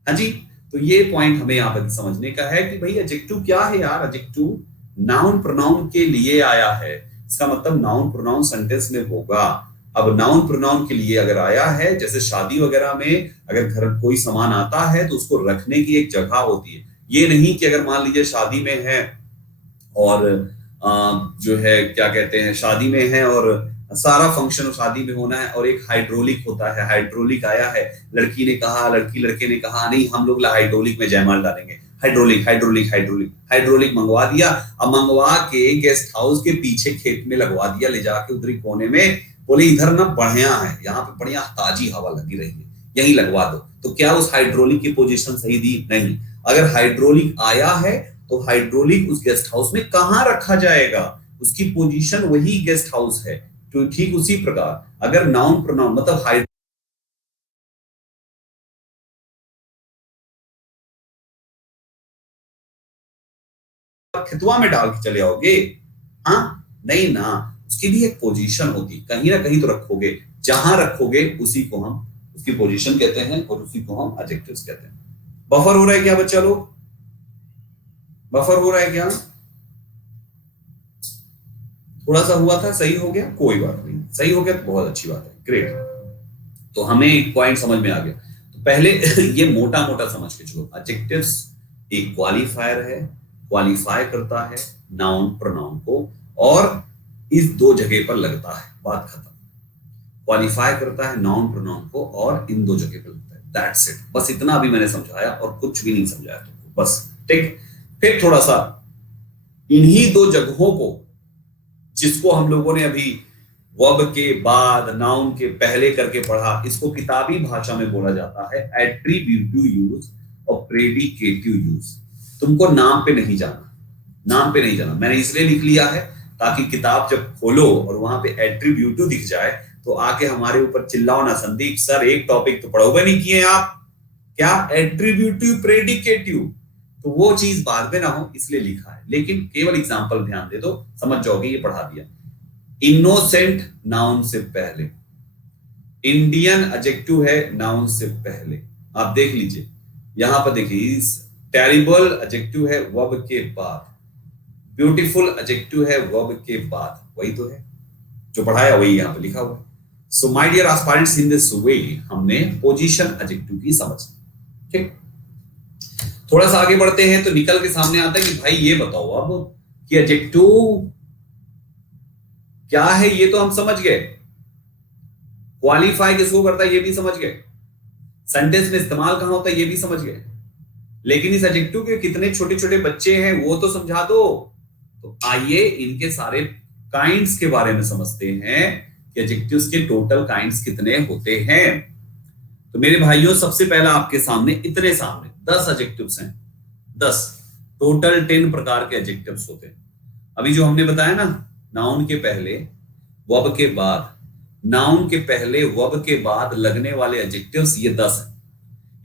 हाँ जी, तो ये पॉइंट हमें यहां पर समझने का है कि भाई एडजेक्टिव क्या है यार, एडजेक्टिव नाउन प्रोनाउन के लिए आया है, इसका मतलब नाउन प्रोनाउन सेंटेंस में होगा। अब नाउन प्रोनाउन के लिए अगर आया है, जैसे शादी वगैरह में अगर घर कोई सामान आता है तो उसको रखने की एक जगह होती है। ये नहीं कि अगर मान लीजिए शादी में है और जो है क्या कहते हैं, शादी में है और सारा फंक्शन शादी में होना है और एक हाइड्रोलिक होता है, हाइड्रोलिक आया है, लड़की ने कहा, लड़की लड़के ने कहा नहीं हम लोग हाइड्रोलिक में जयमाल डालेंगे, हाइड्रोलिक हाइड्रोलिक हाइड्रोलिक हाइड्रोलिक मंगवा दिया। अब मंगवा के गेस्ट हाउस के पीछे खेत में लगवा दिया, ले जाके उधरी कोने में, बोले इधर ना बढ़िया है, यहाँ पे बढ़िया ताजी हवा लगी रही है, यही लगवा दो। तो क्या उस हाइड्रोलिक की पोजीशन सही दी, नहीं। अगर हाइड्रोलिक आया है तो हाइड्रोलिक उस गेस्ट हाउस में कहां रखा जाएगा, उसकी पोजीशन वही गेस्ट हाउस है। तो ठीक उसी प्रकार अगर नाउन प्रोनाउन मतलब खितवा में डाल के चले आओगे, हाँ नहीं ना, उसकी भी एक पोजीशन होती, कहीं ना कहीं तो रखोगे, जहां रखोगे उसी को हम उसकी पोजीशन कहते हैं और उसी को हम एडजेक्टिव्स कहते हैं। बफर हो रहा है क्या बच्चा लोग, बफर हो रहा है क्या, थोड़ा सा हुआ था, सही हो गया, कोई बात नहीं, सही हो गया तो बहुत अच्छी बात है, ग्रेट। तो हमें एक पॉइंट समझ में आ गया। तो पहले ये मोटा मोटा समझ के चलो, एडजेक्टिव्स एक क्वालिफायर है, क्वालिफाई करता है नाउन प्रोनाउन को, और इस दो जगह पर लगता है, बात खत्म। क्वालिफाई करता है नाउन प्रोनाउन को और इन दो जगह पर लगता है, दैट्स इट। बस इतना अभी मैंने समझाया और कुछ भी नहीं समझाया तुमको, बस ठीक। फिर थोड़ा सा इन्हीं दो जगहों को, जिसको हम लोगों ने अभी वर्ब के बाद नाउन के पहले करके पढ़ा, इसको किताबी भाषा में बोला जाता है एट्रीब्यूटिव यूज और प्रेडिकेटिव यूज। तुमको नाम पे नहीं जाना, नाम पे नहीं जाना, मैंने इसलिए लिख लिया है ताकि किताब जब खोलो और वहां पे एट्रीब्यूटिव दिख जाए तो आके हमारे ऊपर चिल्लाओ ना, संदीप सर एक टॉपिक तो पढ़ोगे नहीं किए आप, क्या एट्रीब्यूटिव प्रेडिकेटिव, तो वो चीज बाद में ना हो इसलिए लिखा है। लेकिन केवल एग्जांपल ध्यान दे दो, समझ जाओगे, ये पढ़ा दिया। इनोसेंट नाउन से पहले, इंडियन एडजेक्टिव है नाउन से पहले, आप देख लीजिए यहां पर देखिए, टेरिबल एडजेक्टिव है वर्ब के बाद, ब्यूटीफुल एडजेक्टिव है वर्ब के बाद, वही तो है जो पढ़ाया, वही यहाँ पे लिखा हुआ है। So my dear aspirants, in this way हमने पोजीशन एडजेक्टिव की समझ, ठीक। थोड़ा सा आगे बढ़ते हैं तो निकल के सामने आता है कि भाई ये बताओ अब कि एडजेक्टिव क्या है, ये तो हम समझ गए, क्वालिफाई किसको करता है ये भी समझ गए, सेंटेंस में इस्तेमाल कहां होता है ये भी समझ गए, लेकिन इस एडजेक्टिव के कितने छोटे छोटे बच्चे हैं वो तो समझा दो। तो आइए इनके सारे काइंड्स के बारे में समझते हैं कि एडजेक्टिव्स के टोटल काइंड्स कितने होते हैं। तो मेरे भाइयों, सबसे पहला आपके सामने इतने सामने 10 एडजेक्टिव्स हैं, 10 टोटल 10 प्रकार के एडजेक्टिव्स होते हैं। अभी जो हमने बताया ना, नाउन के पहले वर्ब के बाद, नाउन के पहले वर्ब के बाद लगने वाले एडजेक्टिव्स ये 10 हैं।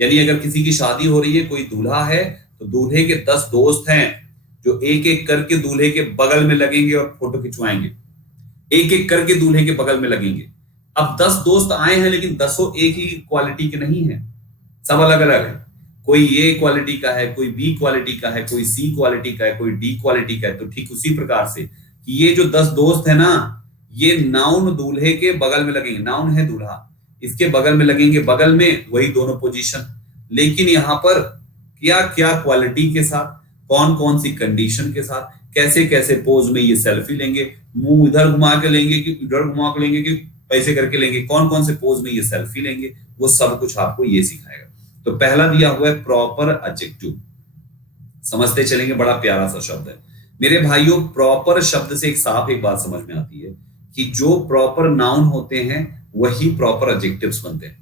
यानी अगर किसी की शादी हो रही है, कोई दूल्हा है, तो दूल्हे के 10 दोस्त हैं जो एक एक करके दूल्हे के बगल में लगेंगे और फोटो खिंचवाएंगे, एक एक करके दूल्हे के बगल में लगेंगे। अब 10 दोस्त आए हैं लेकिन 10 एक ही क्वालिटी के नहीं है, सब अलग अलग है। कोई ए क्वालिटी का है, कोई बी क्वालिटी का है, कोई सी क्वालिटी का है, कोई डी क्वालिटी का है। तो ठीक उसी प्रकार से कि ये जो 10 दोस्त है ना, ये नाउन दूल्हे के बगल में लगेंगे, नाउन है दूल्हा, इसके बगल में लगेंगे, बगल में वही दोनों पोजीशन, लेकिन यहाँ पर क्या क्या क्वालिटी के साथ, कौन कौन सी कंडीशन के साथ, कैसे कैसे पोज में ये सेल्फी लेंगे, मुंह इधर घुमा के लेंगे कि इधर घुमा के लेंगे कि ऐसे करके लेंगे, कौन कौन से पोज में ये सेल्फी लेंगे, वो सब कुछ आपको ये सिखाएगा। तो पहला दिया हुआ है प्रॉपर एडजेक्टिव, समझते चलेंगे, बड़ा प्यारा सा शब्द है मेरे भाइयों। प्रॉपर शब्द से एक बात समझ में आती है कि जो प्रॉपर नाउन होते हैं वही प्रॉपर एडजेक्टिव्स बनते हैं।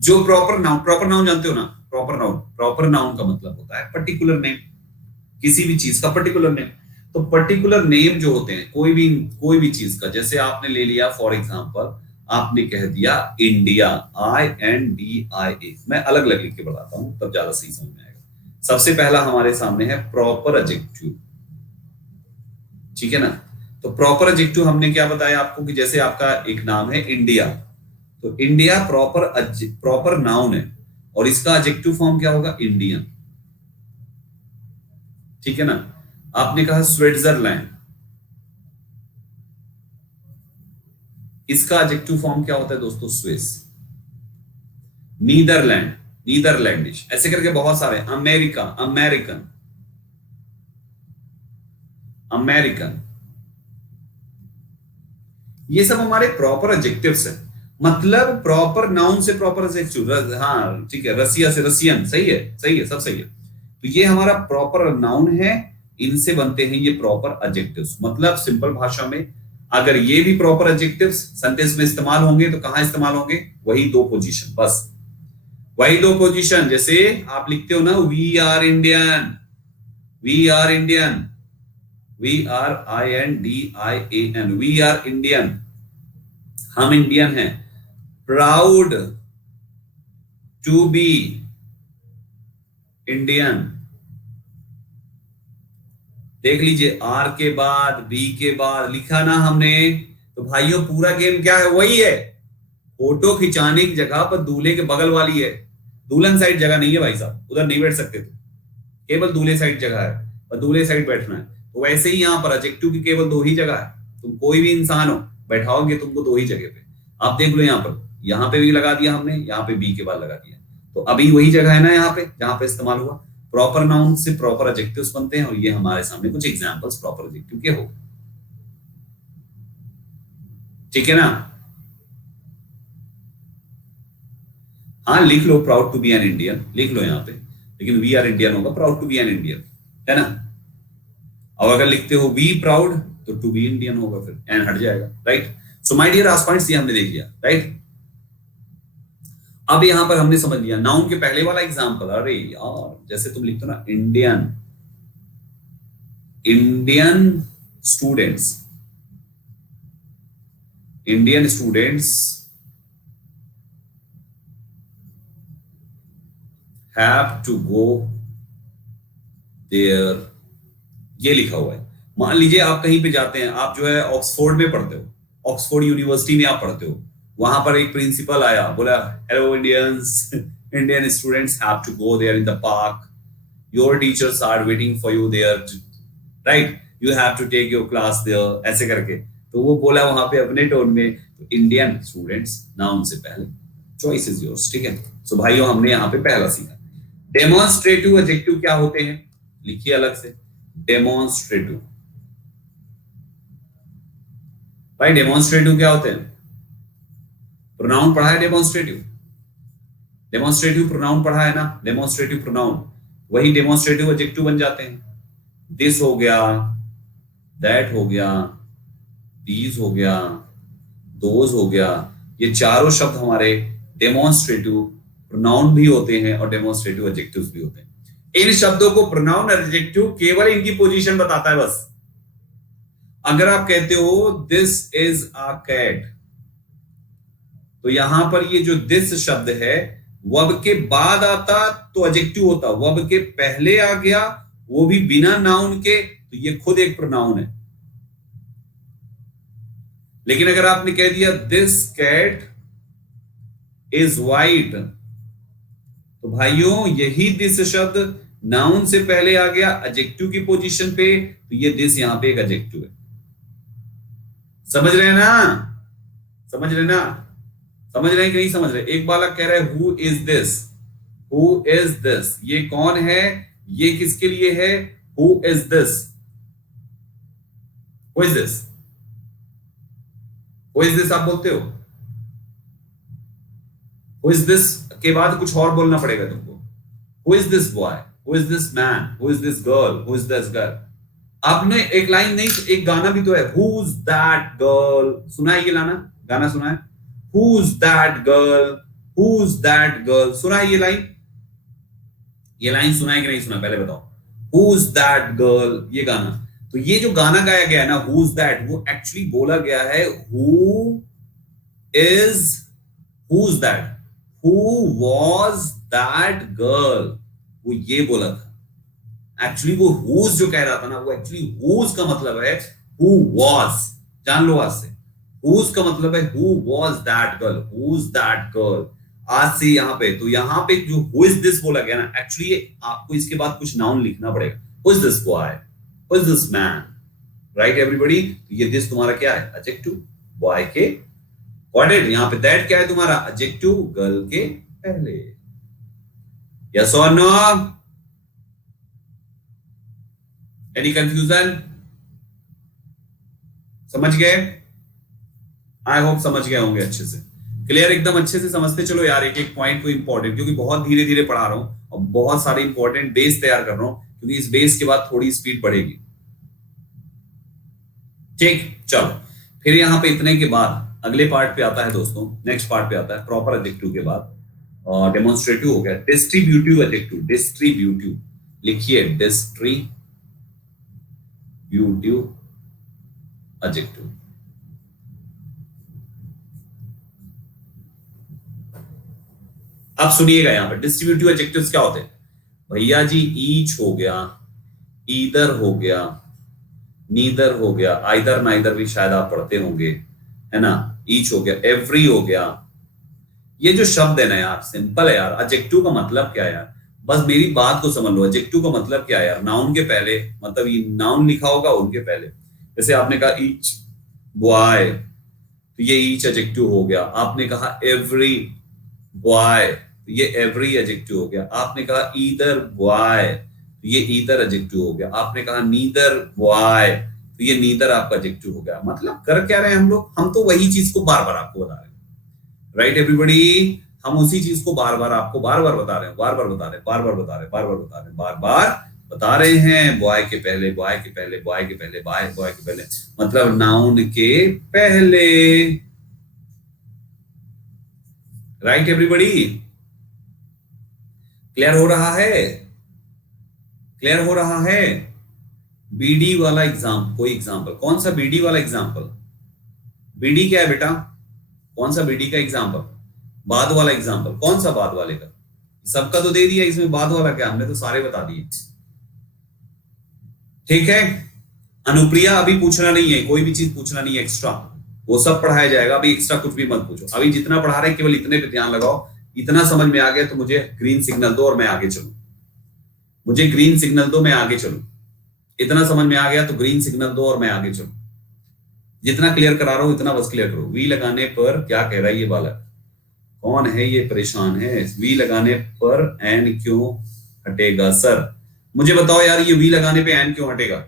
जो प्रॉपर नाउन जानते हो ना, प्रॉपर नाउन का मतलब होता है पर्टिकुलर नेम, किसी भी चीज का पर्टिकुलर नेम। तो पर्टिकुलर नेम जो होते हैं कोई भी चीज का, जैसे आपने ले लिया फॉर एग्जांपल, आपने कह दिया इंडिया, INDIA, मैं अलग अलग लिख के बताता हूं तब ज्यादा सही समझ में आएगा। सबसे पहला हमारे सामने है प्रॉपर एडजेक्टिव, ठीक है ना। तो प्रॉपर एडजेक्टिव हमने क्या बताया आपको कि जैसे आपका एक नाम है इंडिया, तो इंडिया प्रॉपर नाउन है और इसका एडजेक्टिव फॉर्म क्या होगा, इंडियन, ठीक है ना। आपने कहा स्विट्जरलैंड, इसका एडजेक्टिव फॉर्म क्या होता है दोस्तों, स्विस। नीदरलैंडिश, ऐसे करके बहुत सारे, अमेरिका, अमेरिकन, ये सब हमारे प्रॉपर एडजेक्टिव्स हैं। मतलब प्रॉपर नाउन से प्रॉपर एडजेक्टिव, हाँ ठीक है, रसिया से रसियन, सही है सब सही है। तो ये हमारा प्रॉपर नाउन है, इनसे बनते हैं ये प्रॉपर एडजेक्टिव्स। मतलब सिंपल भाषा में अगर ये भी प्रॉपर एडजेक्टिव्स सेंटेंस में इस्तेमाल होंगे तो कहां इस्तेमाल होंगे, वही दो पोजीशन, बस वही दो पोजीशन। जैसे आप लिखते हो ना, we are Indian, we are INDIAN, we are Indian, हम इंडियन हैं। प्राउड टू बी इंडियन, देख लीजिए, आर के बाद बी के बाद लिखा ना हमने। तो भाइयों पूरा गेम क्या है, वही है, फोटो खिंचाने की जगह पर दूल्हे के बगल वाली है, दुल्हन साइड जगह नहीं है भाई साहब, उधर नहीं बैठ सकते थे, केवल दूल्हे साइड जगह है और दूल्हे साइड बैठना है। तो वैसे ही यहाँ पर एडजेक्टिव की केवल 2 ही जगह है, तुम कोई भी इंसान हो बैठाओगे तुमको 2 ही जगह पे। आप देख लो यहाँ पे भी लगा दिया हमने, यहाँ पे बी के बाद लगा दिया, तो अभी वही जगह है ना यहाँ पे जहां पे इस्तेमाल हुआ। प्रॉपर नाउन से प्रॉपर एडजेक्टिव्स बनते हैं और ये हमारे सामने कुछ एग्जांपल्स प्रॉपर एडजेक्टिव के हो गए, ठीक है ना। हाँ लिख लो proud to be an Indian, लिख लो यहाँ पे, लेकिन वी आर इंडियन होगा, proud to be an Indian, है ना। और अगर लिखते हो वी प्राउड तो टू बी इंडियन होगा, फिर एन हट जाएगा, right. So my dear aspirants, ये हमने देख लिया, राइट। अब यहां पर हमने समझ लिया नाउन के पहले वाला एग्जांपल, अरे यार जैसे तुम लिखते हो ना Indian students have to go there, ये लिखा हुआ है। मान लीजिए आप कहीं पे जाते हैं, आप जो है ऑक्सफोर्ड में पढ़ते हो, ऑक्सफोर्ड यूनिवर्सिटी में आप पढ़ते हो, वहां पर एक प्रिंसिपल आया, बोला hello Indian students have to go there in the park, your teachers are waiting for you there, right. You have to take your class there, ऐसे करके। तो वो बोला वहां पे अपने टोन में, तो इंडियन स्टूडेंट्स नाउन से पहले, चॉइस इज योर्स, ठीक है। सो भाइयों हमने यहाँ पे पहला सीखा। डेमोन्स्ट्रेटिव एडजेक्टिव क्या होते हैं, लिखिए अलग से, डेमोन्स्ट्रेटिव। भाई डेमोन्स्ट्रेटिव क्या होते हैं, प्रोनाउन पढ़ा है डेमोन्स्ट्रेटिव, डेमोन्स्ट्रेटिव प्रोनाउन पढ़ा है ना, डेमोन्स्ट्रेटिव प्रोनाउन, वही डेमोन्स्ट्रेटिव एडजेक्टिव बन जाते हैं। दिस हो गया, दैट हो गया, दीज हो गया, दोज हो गया, ये चारों शब्द हमारे डेमोन्स्ट्रेटिव प्रोनाउन भी होते हैं और डेमोन्स्ट्रेटिव एडजेक्टिव्स भी होते हैं। इन शब्दों को प्रोनाउन और एडजेक्टिव केवल इनकी पोजीशन बताता है बस। अगर आप कहते हो दिस इज अ कैट, तो यहां पर ये जो दिस शब्द है वर्ब के बाद आता तो एडजेक्टिव होता, वर्ब के पहले आ गया वो भी बिना नाउन के, तो ये खुद एक प्रोनाउन है। लेकिन अगर आपने कह दिया दिस कैट इज वाइट, तो भाइयों यही दिस शब्द नाउन से पहले आ गया एडजेक्टिव की पोजीशन पे, तो ये दिस यहां पे एक एडजेक्टिव है। समझ रहे हैं ना, समझ रहे ना, समझ रहे हैं कि नहीं समझ रहे। एक बालक कह रहा है who is this, who is this, ये कौन है, ये किसके लिए है, who is this, who is this, who is this आप बोलते हो, हु इज दिस के बाद कुछ और बोलना पड़ेगा तुमको, who is this boy, who is this man, who is this girl, who is this girl. आपने एक लाइन नहीं, एक गाना भी तो है, who's that girl, सुना है ये गाना सुना है, who's that girl, who's that girl, सुना है ये लाइन सुना है कि नहीं सुना, पहले बताओ, who's that girl, ये गाना। तो ये जो गाना गाया गया है ना who's that, वो एक्चुअली बोला गया है who's that, who was that girl, वो ये बोला था। एक्चुअली वो whose जो कह रहा था ना, वो एक्चुअली whose का मतलब है who was, जान लो आज से, whose का मतलब है who was that girl, who's that girl, आज से यहाँ पे। तो यहाँ पे जो who is this बोला गया ना, एक्चुअली आपको इसके बाद कुछ नाउन लिखना पड़ेगा, who is this boy, who is this man, right everybody. तो ये दिस तुम्हारा क्या है, एडजेक्टिव, बॉय के वर्डेड, यहाँ पे दैट क्या है तुम्हारा, एडजेक्टिव, गर्ल के पहले। यस और नो, एनी कंफ्यूजन, समझ गए, आई होप समझ गए होंगे अच्छे से, क्लियर, एकदम अच्छे से समझते चलो यार एक एक पॉइंट को इंपॉर्टेंट, क्योंकि बहुत धीरे धीरे पढ़ा रहा हूं और बहुत सारे इंपॉर्टेंट बेस तैयार कर रहा हूं, क्योंकि इस बेस के बाद थोड़ी स्पीड बढ़ेगी। ठीक, चलो फिर यहां पे इतने के बाद अगले पार्ट पे आता है दोस्तों, नेक्स्ट पार्ट पे आता है प्रॉपर एडजेक्टिव के बाद, और डेमोन्स्ट्रेटिव हो गया, डिस्ट्रीब्यूटिव एडजेक्टिव, डिस्ट्रीब्यूटिव लिखिए, डिस्ट्रीब्यूटिव एडजेक्टिव। अब सुनिएगा यहां पर डिस्ट्रीब्यूटिव एडजेक्टिव्स क्या होते हैं भैया जी, ईच हो गया, ईदर हो गया, नीदर हो गया, आइदर नाइदर भी शायद आप पढ़ते होंगे, है ना, ईच हो गया, एवरी हो गया। ये जो शब्द है ना यार, सिंपल है यार, एडजेक्टिव का मतलब क्या है यार, बस मेरी बात को समझ लो, एडजेक्टिव का मतलब क्या है यार, नाउन के पहले, मतलब ये नाउन लिखा होगा उनके पहले। जैसे आपने कहा ईच बॉय, तो ये ईच एडजेक्टिव हो गया। आपने कहा एवरी बॉय, तो ये एवरी एडजेक्टिव हो गया। आपने कहा ईदर बॉय, तो ये ईदर एडजेक्टिव हो गया। आपने कहा नीदर बॉय, तो ये नीदर आपका एडजेक्टिव हो गया। मतलब कर क्या रहे हैं हम लोग, हम तो वही चीज को बार बार आपको बता रहे हैं, राइट एवरीबॉडी, हम उसी चीज को बार बार आपको बार बार बता रहे हैं, बार बार बता रहे हैं, बार बार बता रहे हैं, बार बार बता रहे हैं, बार बार बता रहे हैं, बॉय के पहले, बॉय के पहले, बॉय के पहले, बॉय के पहले, मतलब नाउन के पहले, राइट एवरीबॉडी, क्लियर हो रहा है, क्लियर हो रहा है। बीडी वाला एग्जाम्पल, कोई एग्जाम्पल, कौन सा बीडी वाला एग्जाम्पल, बीडी क्या है बेटा, कौन सा बीडी का एग्जाम्पल, बाद वाला एग्जाम्पल, कौन सा बाद वाले का, सबका तो दे दिया, इसमें बाद वाला क्या, हमने तो सारे बता दिए, ठीक है। अनुप्रिया अभी पूछना नहीं है, कोई भी चीज पूछना नहीं है एक्स्ट्रा, वो सब पढ़ाया जाएगा, अभी एक्स्ट्रा कुछ भी मत पूछो, अभी जितना पढ़ा रहे हैं केवल इतने पे ध्यान लगाओ। इतना समझ में आ गया तो मुझे ग्रीन सिग्नल दो और मैं आगे चलूं, मुझे ग्रीन सिग्नल दो, मैं आगे चलूं, इतना समझ में आ गया तो ग्रीन सिग्नल दो और मैं आगे चलूं। जितना क्लियर करा रहा हूं इतना बस क्लियर करो। वी लगाने पर क्या कह रहा है ये बालक, कौन है ये परेशान है? वी लगाने पर एन क्यों हटेगा सर? मुझे बताओ यार, ये वी लगाने पे एन क्यों हटेगा?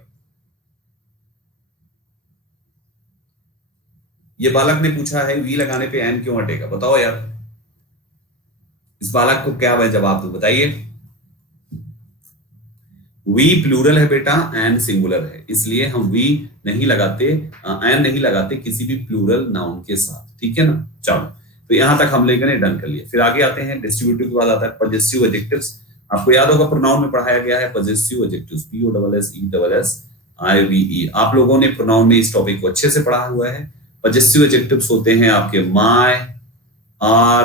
ये बालक ने पूछा है वी लगाने पे एन क्यों हटेगा, बताओ यार। इस बालक को क्या वह जवाब दो, बताइए। वी प्लूरल है बेटा, एन सिंगुलर है, इसलिए हम वी नहीं लगाते, एन नहीं लगाते किसी भी प्लूरल नाउन के साथ, ठीक है ना। चलो, तो यहां तक हम लोगों ने डन कर लिया। फिर आगे आते हैं डिस्ट्रीब्यूटिव के बाद आता है पजेसिव एडजेक्टिव्स। आपको याद होगा प्रोनाउन में पढ़ाया गया है पजेसिव एडजेक्टिव्स, POSSESSIVE। आप लोगों ने प्रोनाउन में इस टॉपिक को अच्छे से पढ़ा हुआ है। पजेसिव एडजेक्टिव्स होते हैं आपके my, our,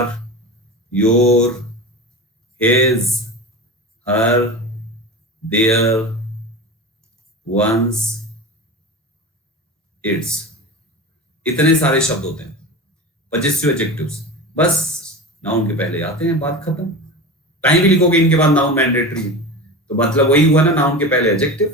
your, his, her, their, ones, its, इतने सारे शब्द होते हैं पजेसिव एडजेक्टिव्स। बस नाउन के पहले आते हैं, बात खत्म। कहीं भी लिखोगे इनके बाद नाउन मैंडेटरी है, तो मतलब वही हुआ ना, नाउन के पहले एडजेक्टिव।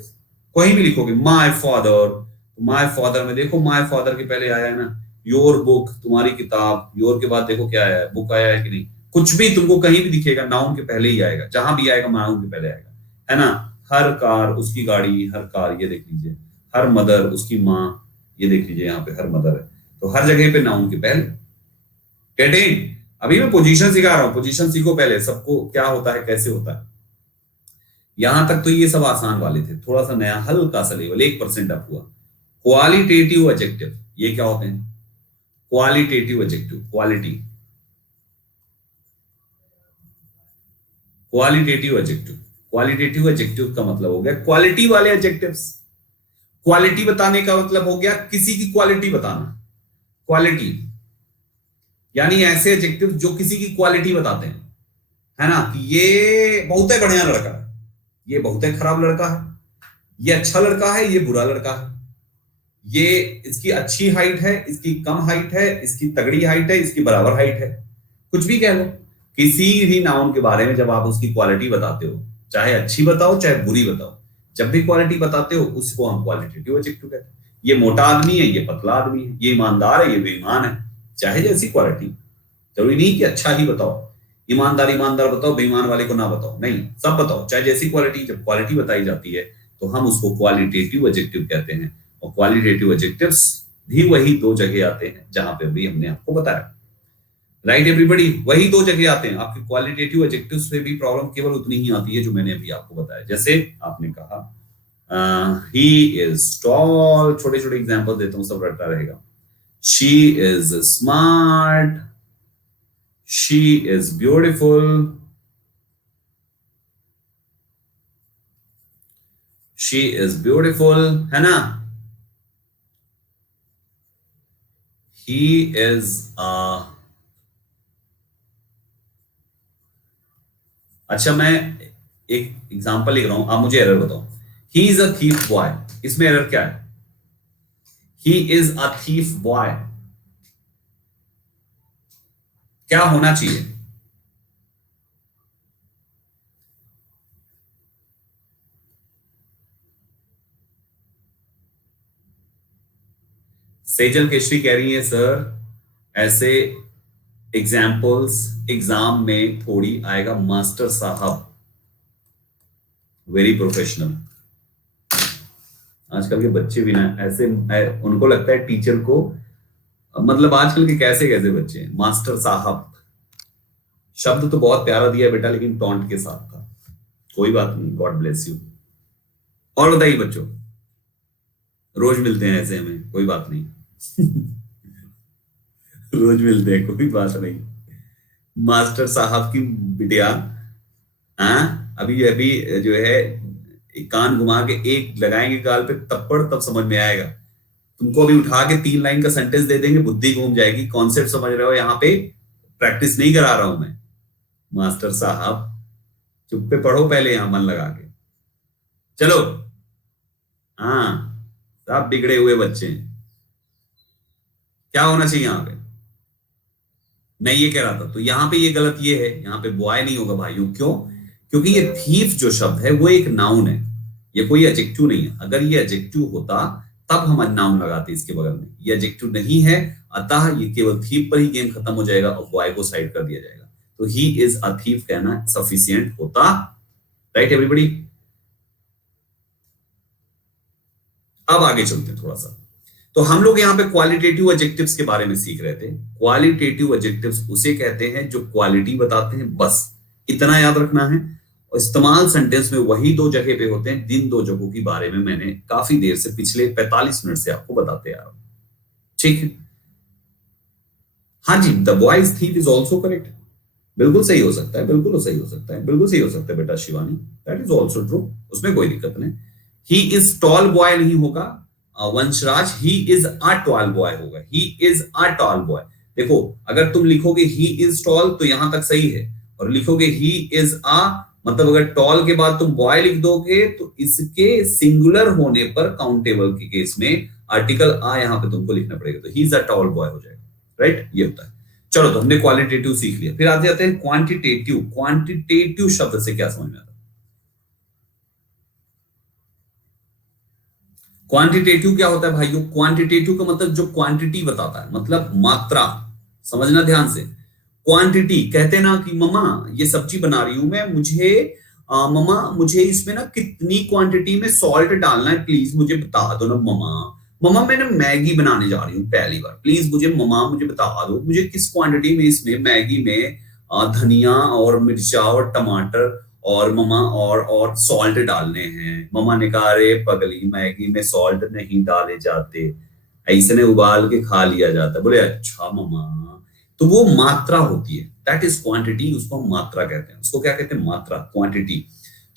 कहीं भी लिखोगे माय फादर, माय फादर में देखो माय फादर के पहले आया है ना योर बुक, तुम्हारी किताब। योर के बाद देखो क्या आया है, बुक आया है कि नहीं। कुछ भी तुमको कहीं भी दिखेगा नाउन के पहले ही आएगा, जहां भी आएगा नाउन के पहले आएगा, है ना। हर कार उसकी गाड़ी, हर कार ये देख लीजिए। हर मदर उसकी माँ, ये देख लीजिए यहाँ पे हर मदर है, तो हर जगह पे नाउन के पहले। गेटिंग? अभी मैं पोजीशन सिखा रहा हूं, पोजीशन सीखो पहले, सबको क्या होता है कैसे होता है। यहां तक तो ये सब आसान वाले थे, थोड़ा सा नया हल्का सा लेवल 1% अप हुआ। क्वालिटेटिव एडजेक्टिव, ये क्या होते हैं? Qualitative adjective, quality, qualitative adjective. Qualitative adjective का मतलब हो गया क्वालिटी वाले एडजेक्टिव्स। क्वालिटी बताने का मतलब हो गया किसी की क्वालिटी बताना। क्वालिटी यानी ऐसे एडजेक्टिव जो किसी की क्वालिटी बताते हैं, है ना, कि ये बहुत ही बढ़िया लड़का है, ये बहुत ही खराब लड़का है, ये अच्छा लड़का है, ये बुरा लड़का है, ये इसकी अच्छी हाइट है, इसकी कम हाइट है, इसकी तगड़ी हाइट है, इसकी बराबर हाइट है। कुछ भी कह लो, किसी भी नाउन के बारे में जब आप उसकी क्वालिटी बताते हो, चाहे अच्छी बताओ चाहे बुरी बताओ, जब भी क्वालिटी बताते हो उसको हम क्वालिटेटिव एडजेक्टिव कहते हैं। ये मोटा आदमी है, ये पतला आदमी है, ये ईमानदार है, ये बेईमान है, चाहे जैसी क्वालिटी। जरूरी नहीं कि अच्छा ही बताओ, ईमानदार ईमानदार बताओ, बेईमान वाले को ना बताओ, नहीं, सब बताओ, चाहे जैसी क्वालिटी। जब क्वालिटी बताई जाती है तो हम उसको क्वालिटेटिव एडजेक्टिव कहते हैं। और क्वालिटेटिव एडजेक्टिव्स भी वही दो जगह आते हैं जहां पे अभी हमने आपको बताया। राइट एवरीबॉडी, वही दो जगह आते हैं। आपके क्वालिटेटिव एडजेक्टिव्स पे भी प्रॉब्लम केवल उतनी ही आती है जो मैंने अभी आपको बताया। जैसे आपने कहा ही इज टॉल, छोटे छोटे एग्जांपल देता हूं, सब रटता रहेगा। She is smart, she is beautiful, she is beautiful, है ना। ही इज अच्छा, मैं एक एग्जांपल लिख रहा हूं, आप मुझे एरर बताओ। ही इज अ थीफ बॉय, इसमें एरर क्या है? ही इज अ थीफ बॉय, क्या होना चाहिए? सेजल केशरी कह रही है सर ऐसे एग्जाम्पल्स एग्जाम में थोड़ी आएगा मास्टर साहब, वेरी प्रोफेशनल। आजकल के बच्चे भी ना ऐसे, उनको लगता है टीचर को, मतलब आजकल के कैसे कैसे बच्चे हैं, मास्टर साहब। शब्द तो बहुत प्यारा दिया बेटा, लेकिन टॉन्ट के साथ था। कोई बात नहीं, गॉड ब्लेस यू। और बताइए बच्चों, रोज मिलते हैं ऐसे हमें, कोई बात नहीं। रोज मिलते हैं, कोई बात नहीं। मास्टर साहब की बिटिया, हाँ, अभी अभी जो है एक कान घुमा के एक लगाएंगे गाल पे तप्पड़, तब समझ में आएगा। तुमको अभी उठा के 3 लाइन का सेंटेंस दे देंगे, बुद्धि घूम जाएगी, कॉन्सेप्ट समझ रहे हो। यहाँ पे प्रैक्टिस नहीं करा रहा हूं मैं। मास्टर साहब चुप पे पढ़ो पहले, यहां मन लगा के। चलो, हाँ, सब बिगड़े हुए बच्चे हैं। क्या होना चाहिए यहाँ पे? मैं ये कह रहा था, तो यहाँ पे ये गलत ये है, यहाँ पे बॉय नहीं होगा भाइयों। क्यों? क्योंकि ये थीफ जो शब्द है वो एक नाउन है। ये कोई एडजेक्टिव नहीं है। अगर ये एडजेक्टिव होता तब हम नाउन लगाते इसके बगल में। ये एडजेक्टिव नहीं है, अतः ये केवल थीफ पर ही गेम खत्म हो जाएगा और बॉय को साइड कर दिया जाएगा। तो ही इज अ थीफ कहना सफिशिएंट होता। Right everybody. अब आगे चलते हैं थोड़ा सा। तो हम लोग यहाँ पे क्वालिटेटिव एडजेक्टिव्स के बारे में सीख रहे थे। क्वालिटेटिव एडजेक्टिव्स उसे कहते हैं जो क्वालिटी बताते हैं, बस इतना याद रखना है। और इस्तेमाल सेंटेंस में वही दो जगह पे होते हैं जिन दो जगहों के बारे में मैंने काफी देर से पिछले 45 मिनट से आपको बताते आ रहा हूं। ठीक है, हाँ जी, the boys thief is also correct. बिल्कुल सही हो सकता है, बिल्कुल सही हो सकता है, बिल्कुल सही हो सकता है बेटा Shivani, that is also true, उसमें कोई दिक्कत नहीं। ही इज टॉल बॉय नहीं होगा Vanshraj, he is a tall boy होगा, he is a tall boy. देखो अगर तुम लिखोगे ही इज टॉल तो यहां तक सही है, और लिखोगे ही इज अ, मतलब अगर टॉल के बाद तुम बॉय लिख दोगे तो इसके सिंगुलर होने पर काउंटेबल के केस में आर्टिकल आ यहां पे तुमको लिखना पड़ेगा, तो ही इज अ टॉल बॉय हो जाएगा। राइट, ये होता है। चलो, तो हमने क्वालिटेटिव सीख लिया, फिर आते जाते हैं क्वांटिटेटिव। क्वांटिटेटिव शब्द से क्या समझ में आता है? क्वांटिटेटिव क्या होता है भाइयों? क्वांटिटेटिव का मतलब जो क्वांटिटी बताता है, मतलब मात्रा। समझना ध्यान से। क्वांटिटी कहते ना कि मम्मा ये सब्जी बना रही हूं मैं, मुझे मम्मा मुझे इसमें ना कितनी क्वांटिटी में सॉल्ट डालना है प्लीज मुझे बता दो ना मम्मा। मम्मा मैंने मैगी बनाने जा रही हूँ पहली बार, प्लीज मुझे मम्मा मुझे बता दो मुझे किस क्वांटिटी में इसमें मैगी में धनिया और मिर्चा और टमाटर और मम्मा और सॉल्ट डालने हैं। मम्मा ने कहा अरे पगली मैगी में सॉल्ट नहीं डाले जाते, ऐसे ने उबाल के खा लिया जाता। बोले अच्छा मम्मा। तो वो मात्रा होती है, दैट इज क्वांटिटी, उसको हम मात्रा कहते हैं। उसको क्या कहते हैं? मात्रा, क्वांटिटी।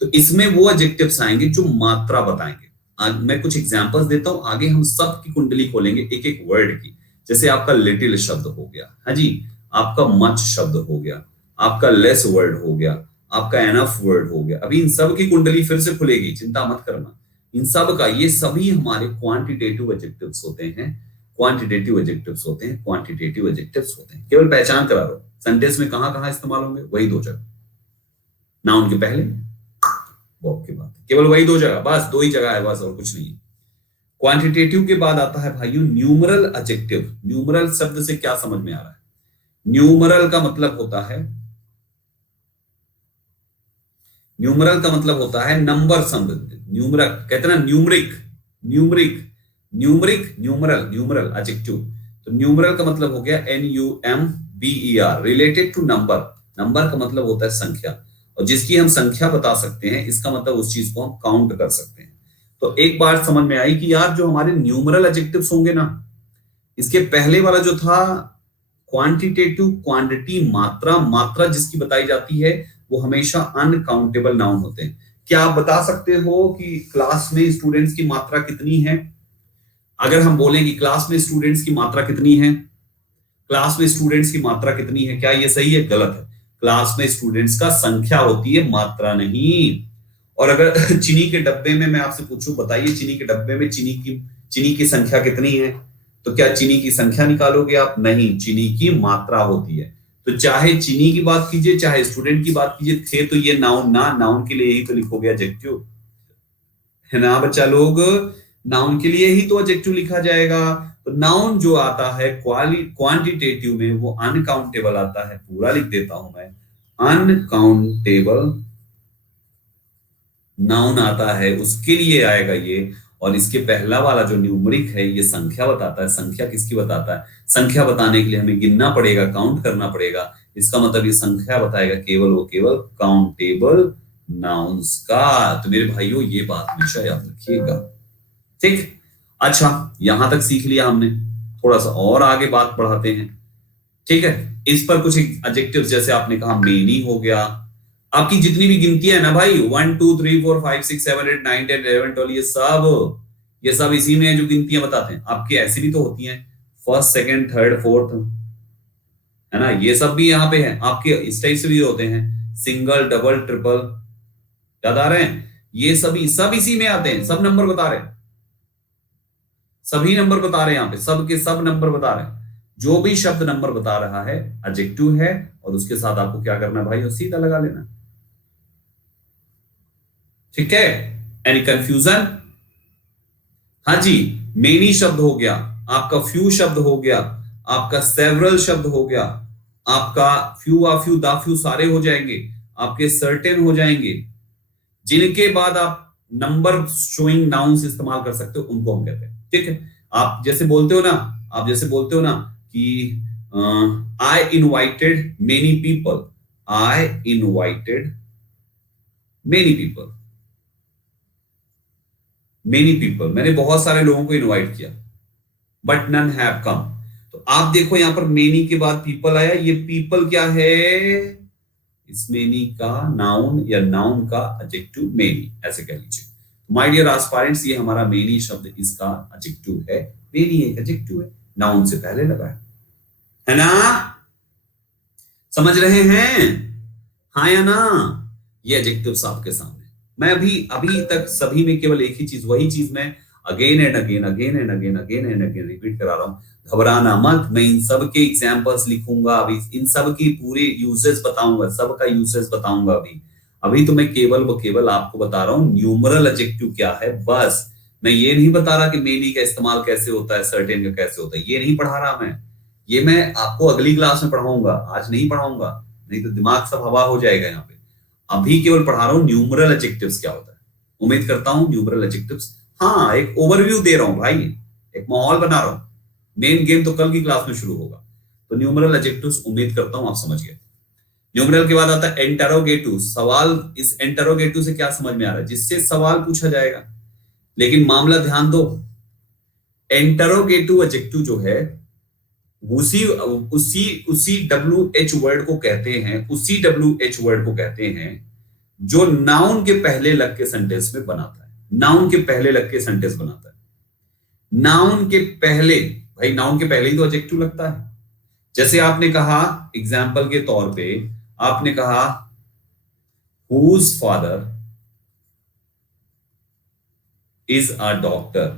तो इसमें वो एडजेक्टिव्स आएंगे जो मात्रा बताएंगे। आज मैं कुछ एग्जांपल्स देता हूं, आगे हम सब की कुंडली खोलेंगे एक एक वर्ड की। जैसे आपका लिटिल शब्द हो गया, हाँ जी, आपका मच शब्द हो गया, आपका लेस वर्ड हो गया, आपका एनफ वर्ड हो गया। अभी इन सब की कुंडली फिर से खुलेगी, चिंता मत करना। इन सब का, ये सभी हमारे क्वांटिटेटिव एडजेक्टिव्स होते हैं, क्वांटिटेटिव एडजेक्टिव्स होते हैं, क्वांटिटेटिव एडजेक्टिव्स होते हैं। केवल पहचान करा लो सेंटेंस में कहां कहां इस्तेमाल होंगे, वही दो जगह, नाउन के पहले, वर्ब के बाद, केवल वही दो जगह, बस दो ही जगह है बस, और कुछ नहीं है। क्वांटिटेटिव के बाद आता है भाइयों न्यूमरल एडजेक्टिव। न्यूमरल शब्द से क्या समझ में आ रहा है? न्यूमरल का मतलब होता है, न्यूमरल का मतलब होता है नंबर संबंधित। न्यूमरल कहते हैं ना, numeric, numeric, numeric, numeral, numeral adjective. तो न्यूमरल का मतलब हो गया NUMBER, related to number. Number का मतलब होता है संख्या, और जिसकी हम संख्या बता सकते हैं, इसका मतलब उस चीज को हम काउंट कर सकते हैं। तो एक बार समझ में आई कि यार जो हमारे न्यूमरल एडजेक्टिव्स होंगे ना, इसके पहले वाला जो था क्वांटिटेटिव, क्वांटिटी, मात्रा, मात्रा जिसकी बताई जाती है वो हमेशा अनकाउंटेबल नाउन होते हैं। क्या आप बता सकते हो कि क्लास में स्टूडेंट्स की मात्रा कितनी है? अगर हम बोलें कि क्लास में स्टूडेंट्स की मात्रा कितनी है, क्लास में स्टूडेंट्स की मात्रा कितनी है, क्या ये सही है? गलत है। क्लास में स्टूडेंट्स का संख्या होती है, मात्रा नहीं। और अगर चीनी के डब्बे में मैं आपसे पूछूं, बताइए चीनी के डब्बे में चीनी की संख्या कितनी है, तो क्या चीनी की संख्या निकालोगे आप? नहीं, चीनी की मात्रा होती है। तो चाहे चीनी की बात कीजिए, चाहे स्टूडेंट की बात कीजिए, थे तो ये नाउन ना, नाउन के लिए ही तो लिखोगे एडजेक्टिव, है ना बच्चा लोग? नाउन के लिए ही तो एडजेक्टिव लिखा जाएगा। तो नाउन जो आता है क्वांटिटेटिव में वो अनकाउंटेबल आता है। पूरा लिख देता हूं मैं, अनकाउंटेबल नाउन आता है, उसके लिए आएगा ये। और इसके पहला वाला जो न्यूमरिक है, ये संख्या बताता है। संख्या किसकी बताता है? संख्या बताने के लिए हमें गिनना पड़ेगा, काउंट करना पड़ेगा। इसका मतलब ये संख्या बताएगा केवल काउंटेबल नाउन्स का। तो मेरे भाइयों ये बात हमेशा याद रखिएगा, ठीक? अच्छा, यहां तक सीख लिया हमने, थोड़ा सा और आगे बात बढ़ाते हैं, ठीक है? इस पर कुछ एडजेक्टिव्स, जैसे आपने कहा मेनी हो गया। आपकी जितनी भी गिनतियां है ना भाई, 1 2 3 4 5 6 7 8 9 10 11 12, ये सब इसी में है जो गिनतियां बताते हैं। आपकी ऐसी भी तो होती हैं, फर्स्ट सेकंड थर्ड फोर्थ, है ना? ये सब भी यहाँ पे है आपके, इस टाइप से भी होते हैं, सिंगल डबल ट्रिपल, याद आ रहे हैं? ये सभी सब इसी में आते हैं। सब नंबर बता रहे हैं, सभी नंबर बता रहे हैं, यहाँ पे सब के सब नंबर बता रहे हैं। जो भी शब्द नंबर बता रहा है एडजेक्टिव है, और उसके साथ आपको क्या करना है भाई? सीधा लगा लेना, ठीक है? Any confusion? हाँ जी, मेनी शब्द हो गया, आपका फ्यू शब्द हो गया, आपका सेवरल शब्द हो गया, आपका फ्यू आ फ्यू दा फ्यू सारे हो जाएंगे, आपके सर्टेन हो जाएंगे, जिनके बाद आप नंबर शोइंग नाउन्स इस्तेमाल कर सकते हो, उनको हम कहते हैं। ठीक है, आप जैसे बोलते हो ना, आप जैसे बोलते हो ना कि आई इनवाइटेड मेनी पीपल, आई invited many people, many people, मैंने बहुत सारे लोगों को इनवाइट किया, बट नन हैव कम। तो आप देखो यहां पर मेनी के बाद पीपल आया, ये पीपल क्या है? इस मेनी का नाउन या नाउन का एडजेक्टिव मेनी, ऐसे कह लीजिए। माय डियर एस्पायरेंट्स, ये हमारा मेनी शब्द इसका एडजेक्टिव है। मेनी एक एडजेक्टिव है, नाउन से पहले लगा है ना? समझ रहे हैं? हाँ या ना? ये एडजेक्टिव्स आपके सामने। मैं अभी तक सभी में केवल एक ही चीज, वही चीज मैं again and again again and again again and again repeat करा रहा हूं। घबराना मत, मैं इन सब के एग्जांपल्स लिखूंगा, अभी इन सब की पूरी यूजेस बताऊंगा, सबका यूजेस बताऊंगा। अभी तो मैं केवल आपको बता रहा हूं न्यूमरल एडजेक्टिव क्या है, बस। मैं ये नहीं बता रहा कि मेनी का इस्तेमाल कैसे होता है, सर्टेन का कैसे होता है, ये नहीं पढ़ा रहा मैं। ये मैं आपको अगली क्लास में पढ़ाऊंगा, आज नहीं पढ़ाऊंगा, नहीं तो दिमाग सब हवा हो जाएगा यहाँ पे। अभी केवल पढ़ा रहा हूं न्यूमरल एडजेक्टिव्स क्या होता है। उम्मीद करता हूं न्यूमरल एडजेक्टिव्स, हाँ एक ओवरव्यू दे रहा हूं भाई, एक माहौल बना रहा हूं। मेन गेम तो कल की क्लास में शुरू होगा। तो न्यूमरल एडजेक्टिव्स उम्मीद करता हूं आप समझ गए। न्यूमरल के बाद आता है इंटरोगेटिव सवाल। इस इंटरोगेटिव से क्या समझ में आ रहा है? जिससे सवाल पूछा जाएगा। लेकिन मामला ध्यान दो, इंटरोगेटिव एडजेक्टिव जो है उसी उसी उसी WH वर्ड को कहते हैं, उसी WH वर्ड को कहते हैं जो नाउन के पहले लग के सेंटेंस में बनाता है। नाउन के पहले लग के सेंटेंस बनाता है। नाउन के पहले, भाई नाउन के पहले ही तो एडजेक्टिव लगता है। जैसे आपने कहा एग्जाम्पल के तौर पे, आपने कहा whose father is a doctor।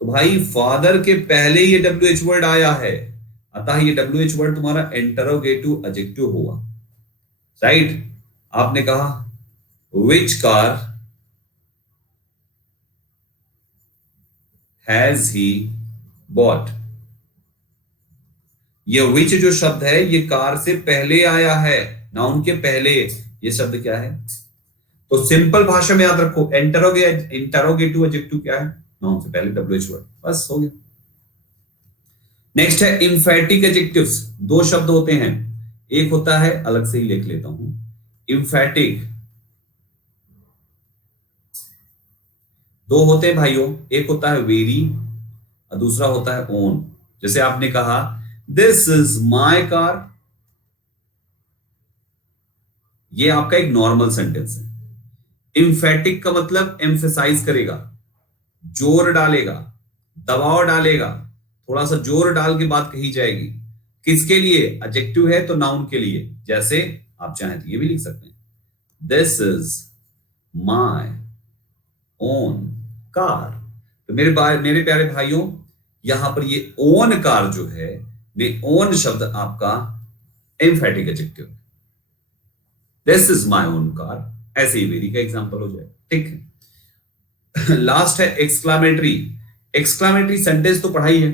तो भाई फादर के पहले ये WH वर्ड आया है, अतः ये WH वर्ड तुम्हारा इंटरोगेटिव एडजेक्टिव हुआ, राइट। आपने कहा which car has he bought। ये which जो शब्द है ये कार से पहले आया है, नाउन के पहले। ये शब्द क्या है? तो सिंपल भाषा में याद रखो, इंटरोगेटिव एडजेक्टिव क्या है? नाउन से पहले WH वर्ड, बस हो गया। नेक्स्ट है इंफेटिक एडजेक्टिव्स। दो शब्द होते हैं, एक होता है, अलग से ही लिख लेता हूं, इंफेटिक। दो होते हैं भाइयों, एक होता है वेरी और दूसरा होता है ओन। जैसे आपने कहा दिस इज माय कार, ये आपका एक नॉर्मल सेंटेंस है। इंफेटिक का मतलब एम्फेसाइज करेगा, जोर डालेगा, दबाव डालेगा, थोड़ा सा जोर डाल के बात कही जाएगी। किसके लिए? एडजेक्टिव है तो नाउन के लिए। जैसे आप चाहें तो ये भी लिख सकते हैं, this is my own car. तो मेरे प्यारे भाइयों, यहां पर ये ओन कार जो है, ये ओन शब्द आपका एम्फेटिक एडजेक्टिव है। This is my own car, ऐसे ही वेरी का एग्जांपल हो जाए, ठीक है। लास्ट है एक्सक्लामेटरी। एक्सक्लामेटरी सेंटेंस तो पढ़ा ही है।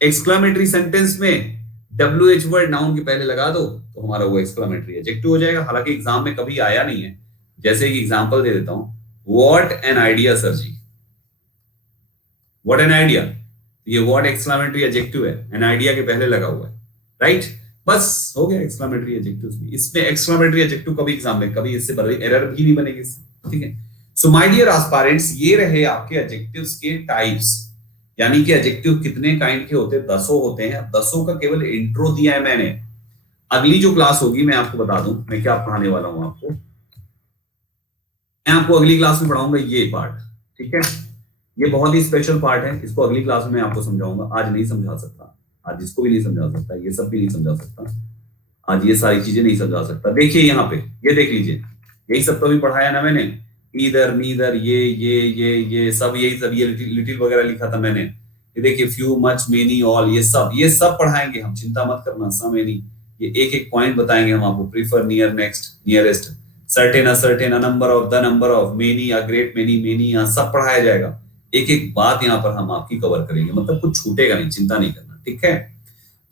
एक्सक्लामेटरी सेंटेंस में WH वर्ड नाउन के पहले लगा दो तो हमारा वो एक्सक्लामेटरी एडजेक्टिव हो जाएगा। हालांकि एग्जाम में कभी आया नहीं है। जैसे एक एग्जांपल दे देता हूं, what an idea sir ji, what an idea, ये वर्ड एक्सक्लामेटरी एडजेक्टिव है, एन आइडिया के पहले लगा हुआ है, राइट। बस हो गया एक्सक्लामेटरी एडजेक्टिव्स भी। इसमें एक्सक्लामेटरी एडजेक्टिव कभी एग्जाम में कभी इससे बड़ी एरर भी नहीं बनेगी, ठीक है। सो माय डियर एस्पायरेंट्स, ये रहे आपके एडजेक्टिव्स के टाइप्स, यानी कि एडजेक्टिव कितने काइंड के होते हैं? 10 होते हैं। 10 का केवल इंट्रो दिया है मैंने। अगली जो क्लास होगी मैं आपको बता दूं मैं क्या पढ़ाने वाला हूं आपको। मैं आपको अगली क्लास में पढ़ाऊंगा ये पार्ट, ठीक है। ये बहुत ही स्पेशल पार्ट है, इसको अगली क्लास में मैं आपको समझाऊंगा। आज नहीं समझा सकता, आज इसको भी नहीं समझा सकता, ये सब भी नहीं समझा सकता, आज ये सारी चीजें नहीं समझा सकता। देखिए यहाँ पे, ये देख लीजिए, यही सब तो भी पढ़ाया ना मैंने, ईदर मीदर, ये सब, यही सब, ये लिटिल वगैरह लिखा था मैंने। ये देखिए फ्यू मच मेनी ऑल, ये सब पढ़ाएंगे हम, चिंता मत करना। सम एनी, ये एक एक पॉइंट बताएंगे हम आपको, prefer, near, next, nearest, certain, ascertain, a number of, the number of, many, a great many, many, सब पढ़ाया जाएगा। एक एक बात यहाँ पर हम आपकी कवर करेंगे, मतलब कुछ छूटेगा नहीं, चिंता नहीं करना, ठीक है।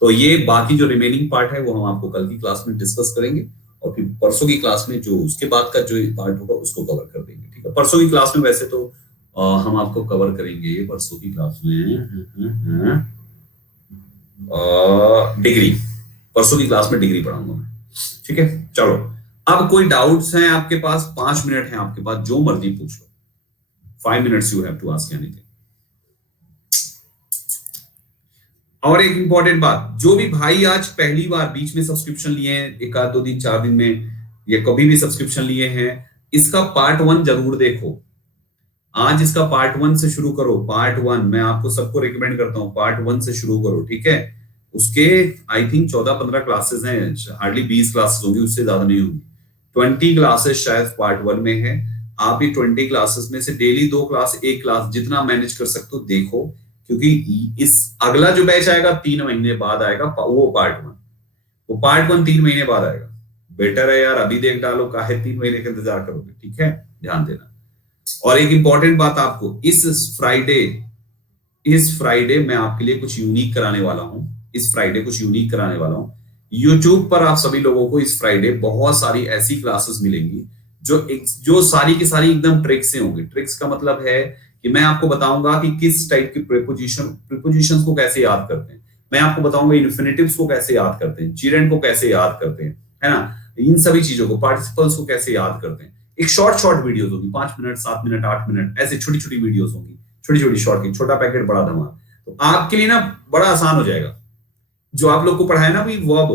तो ये बाकी जो रिमेनिंग पार्ट है वो हम आपको कल की क्लास में डिस्कस करेंगे, और फिर परसों की क्लास में जो उसके बाद का जो पार्ट होगा उसको कवर कर देंगे, ठीक है। परसों की क्लास में वैसे तो हम आपको कवर करेंगे परसों की क्लास में डिग्री, परसों की क्लास में डिग्री पढ़ाऊंगा मैं, ठीक है। चलो, अब कोई डाउट्स हैं आपके पास? 5 मिनट हैं आपके पास, जो मर्जी पूछ लो। 5 minutes you have to ask anything. और एक इंपॉर्टेंट बात, जो भी भाई आज पहली बार बीच में सब्सक्रिप्शन लिए हैं, एक आध 2 दिन 4 दिन में, या कभी भी सब्सक्रिप्शन लिए हैं, इसका पार्ट 1 जरूर देखो। आज इसका पार्ट 1 से शुरू करो। पार्ट 1 मैं आपको सबको रिकमेंड करता हूं, पार्ट 1 से शुरू करो, ठीक है। उसके आई थिंक 14-15 क्लासेस हैं, हार्डली 20 क्लासेस होंगी, उससे ज्यादा नहीं होंगी। 20 क्लासेस शायद पार्ट 1 में है। आप ये 20 क्लासेस में से डेली 2 क्लास, 1 क्लास जितना मैनेज कर सकते हो देखो, क्योंकि इस अगला जो बैच आएगा 3 महीने बाद आएगा, वो पार्ट 1, वो पार्ट 1 3 महीने बाद आएगा। बेटर है यार अभी देख डालो, काहे 3 महीने का इंतजार करोगे, ठीक है, ध्यान देना। और एक इंपॉर्टेंट बात आपको, इस फ्राइडे मैं आपके लिए कुछ यूनिक कराने वाला हूं। इस फ्राइडे कुछ यूनिक कराने वाला हूं। यूट्यूब पर आप सभी लोगों को इस फ्राइडे बहुत सारी ऐसी क्लासेस मिलेंगी जो सारी की सारी एकदम ट्रिक्स से होंगी। ट्रिक्स का मतलब है कि मैं आपको बताऊंगा कि किस टाइप की प्रीपोजिशंस को कैसे याद करते हैं, मैं आपको बताऊंगा इन्फिनिटिव्स को कैसे याद करते हैं, जीरेंड को कैसे याद करते हैं, है ना, इन सभी चीजों को, पार्टिसिपल्स को कैसे याद करते हैं। एक शॉर्ट वीडियोस होगी, 5 मिनट, 7 मिनट, 8 मिनट, ऐसे छोटी छोटी वीडियोस होंगी, छोटी शॉर्ट की, छोटा पैकेट बड़ा धमाल। तो आपके लिए ना बड़ा आसान हो जाएगा। जो आप लोग को पढ़ाया ना भी वो अब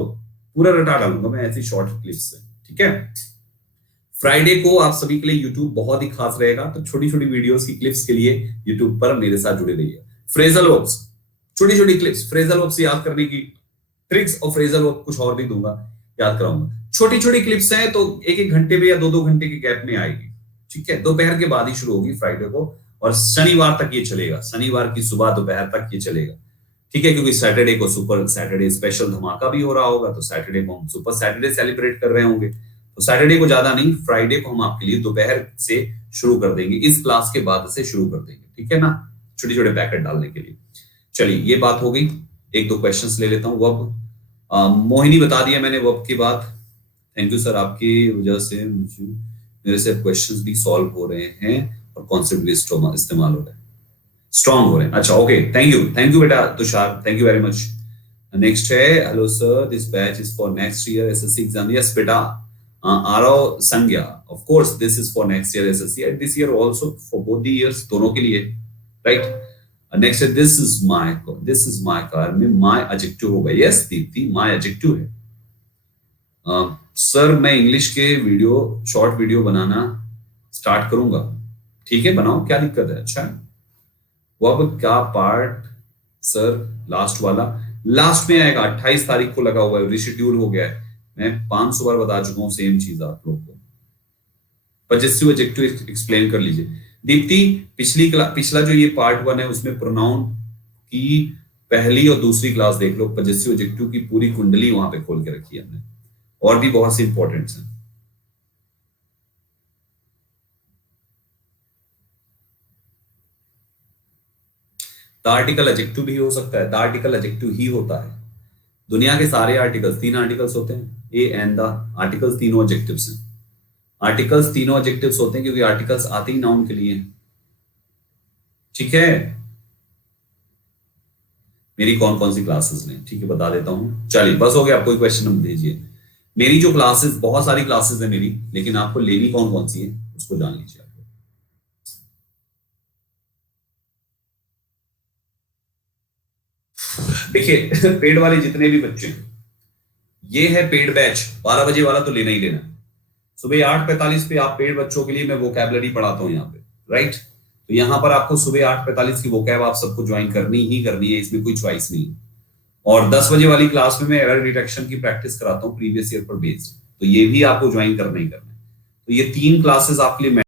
पूरा रटा डालूंगा मैं ऐसी शॉर्ट क्लिप्स से, ठीक है। फ्राइडे को आप सभी के लिए यूट्यूब बहुत ही खास रहेगा, तो छोटी छोटी वीडियोस की क्लिप्स के लिए यूट्यूब पर मेरे साथ जुड़े रहिए। फ्रेजल वर्ब्स, छोटी छोटी क्लिप्स, फ्रेजल वर्ब्स याद करने की ट्रिक्स, और फ्रेजल वर्ब कुछ और भी दूंगा, याद कराऊंगा। छोटी छोटी क्लिप्स हैं तो 1-1 घंटे में या 2-2 घंटे के गैप में आएगी, ठीक है। दोपहर के बाद ही शुरू होगी फ्राइडे को, और शनिवार तक ये चलेगा, शनिवार की सुबह दोपहर तक ये चलेगा, ठीक है। क्योंकि सैटरडे को सुपर सैटरडे स्पेशल धमाका भी हो रहा होगा, तो सैटरडे को हम सुपर सैटरडे सेलिब्रेट कर रहे होंगे, तो सैटरडे को ज्यादा नहीं, फ्राइडे को हम आपके लिए दोपहर से शुरू कर देंगे, इस क्लास के बाद से शुरू कर देंगे, ठीक है ना, छोटे छोटे पैकेट डालने के लिए। चलिए ये बात हो गई। 1-2 क्वेश्चंस ले लेता हूँ। वर्ब मोहिनी बता दिया मैंने वर्ब की बात, थैंक यू सर, आपकी वजह से मेरे से क्वेश्चंस भी सॉल्व हो रहे हैं और कॉन्सेप्ट भी इस्तेमाल हो रहे हैं, स्ट्रॉन्ग हो रहे हैं। अच्छा ओके, थैंक यू बेटा Tushar, thank you very much. Next है, hello sir, this batch is for next year SSC exam. Yes बेटा, Aarav Sangya, of course this is for next year SSC and this year also, for both the years, दोनों के लिए, राइट। नेक्स्ट है, दिस इज माय कार, में माय एडजेक्टिव होगा। यस दीप्ति, माय एडजेक्टिव है। सर मैं इंग्लिश के शॉर्ट वीडियो बनाना स्टार्ट करूंगा, ठीक है बनाओ, क्या दिक्कत है। अच्छा, वर्ब का पार्ट सर लास्ट वाला लास्ट में आएगा, 28 तारीख को लगा हुआ है, रिशेड्यूल हो गया है। मैं 500 बार बता चुका हूं सेम चीज आप लोगों को। पजेसिव एडजेक्टिव एक्सप्लेन कर लीजिए। दीप्ति, पिछला जो ये पार्ट 1 है उसमें प्रोनाउन की पहली और दूसरी क्लास देख लो, पजेसिव एडजेक्टिव की पूरी कुंडली वहां पे खोल के रखी है हमने, और भी बहुत सी इंपॉर्टेंट्स हैं। द आर्टिकल एडजेक्टिव भी हो सकता है, द आर्टिकल एडजेक्टिव ही होता है। दुनिया के सारे आर्टिकल्स, 3 आर्टिकल्स होते हैं, ए एंड द आर्टिकल्स, तीनों एडजेक्टिव्स हैं। आर्टिकल्स तीनों एडजेक्टिव्स होते हैं क्योंकि आर्टिकल्स आते ही नाउन के लिए, ठीक है। मेरी कौन कौन सी क्लासेस लें, ठीक है बता देता हूं। चलिए बस हो गया, आप कोई क्वेश्चन हम भेजिए। मेरी जो क्लासेस, बहुत सारी क्लासेस है मेरी, लेकिन आपको लेनी कौन कौन सी है उसको जान लीजिए। देखिए पेड वाले जितने भी बच्चे, ये है पेड बैच, 12 बजे वाला तो लेना ही लेना। सुबह 8:45 पे आप पेड बच्चों के लिए मैं वोकैबुलरी पढ़ाता हूँ यहाँ पे, राइट। तो यहाँ पर आपको सुबह 8:45 की वोकैब आप सबको ज्वाइन करनी ही करनी है, इसमें कोई चॉइस नहीं। और 10 बजे वाली क्लास में मैं एरर डिटेक्शन की प्रैक्टिस कराता हूँ प्रीवियस ईयर पर बेस्ड, तो ये भी आपको ज्वाइन करना ही करना है। तो ये 3 क्लासेस आपके लिए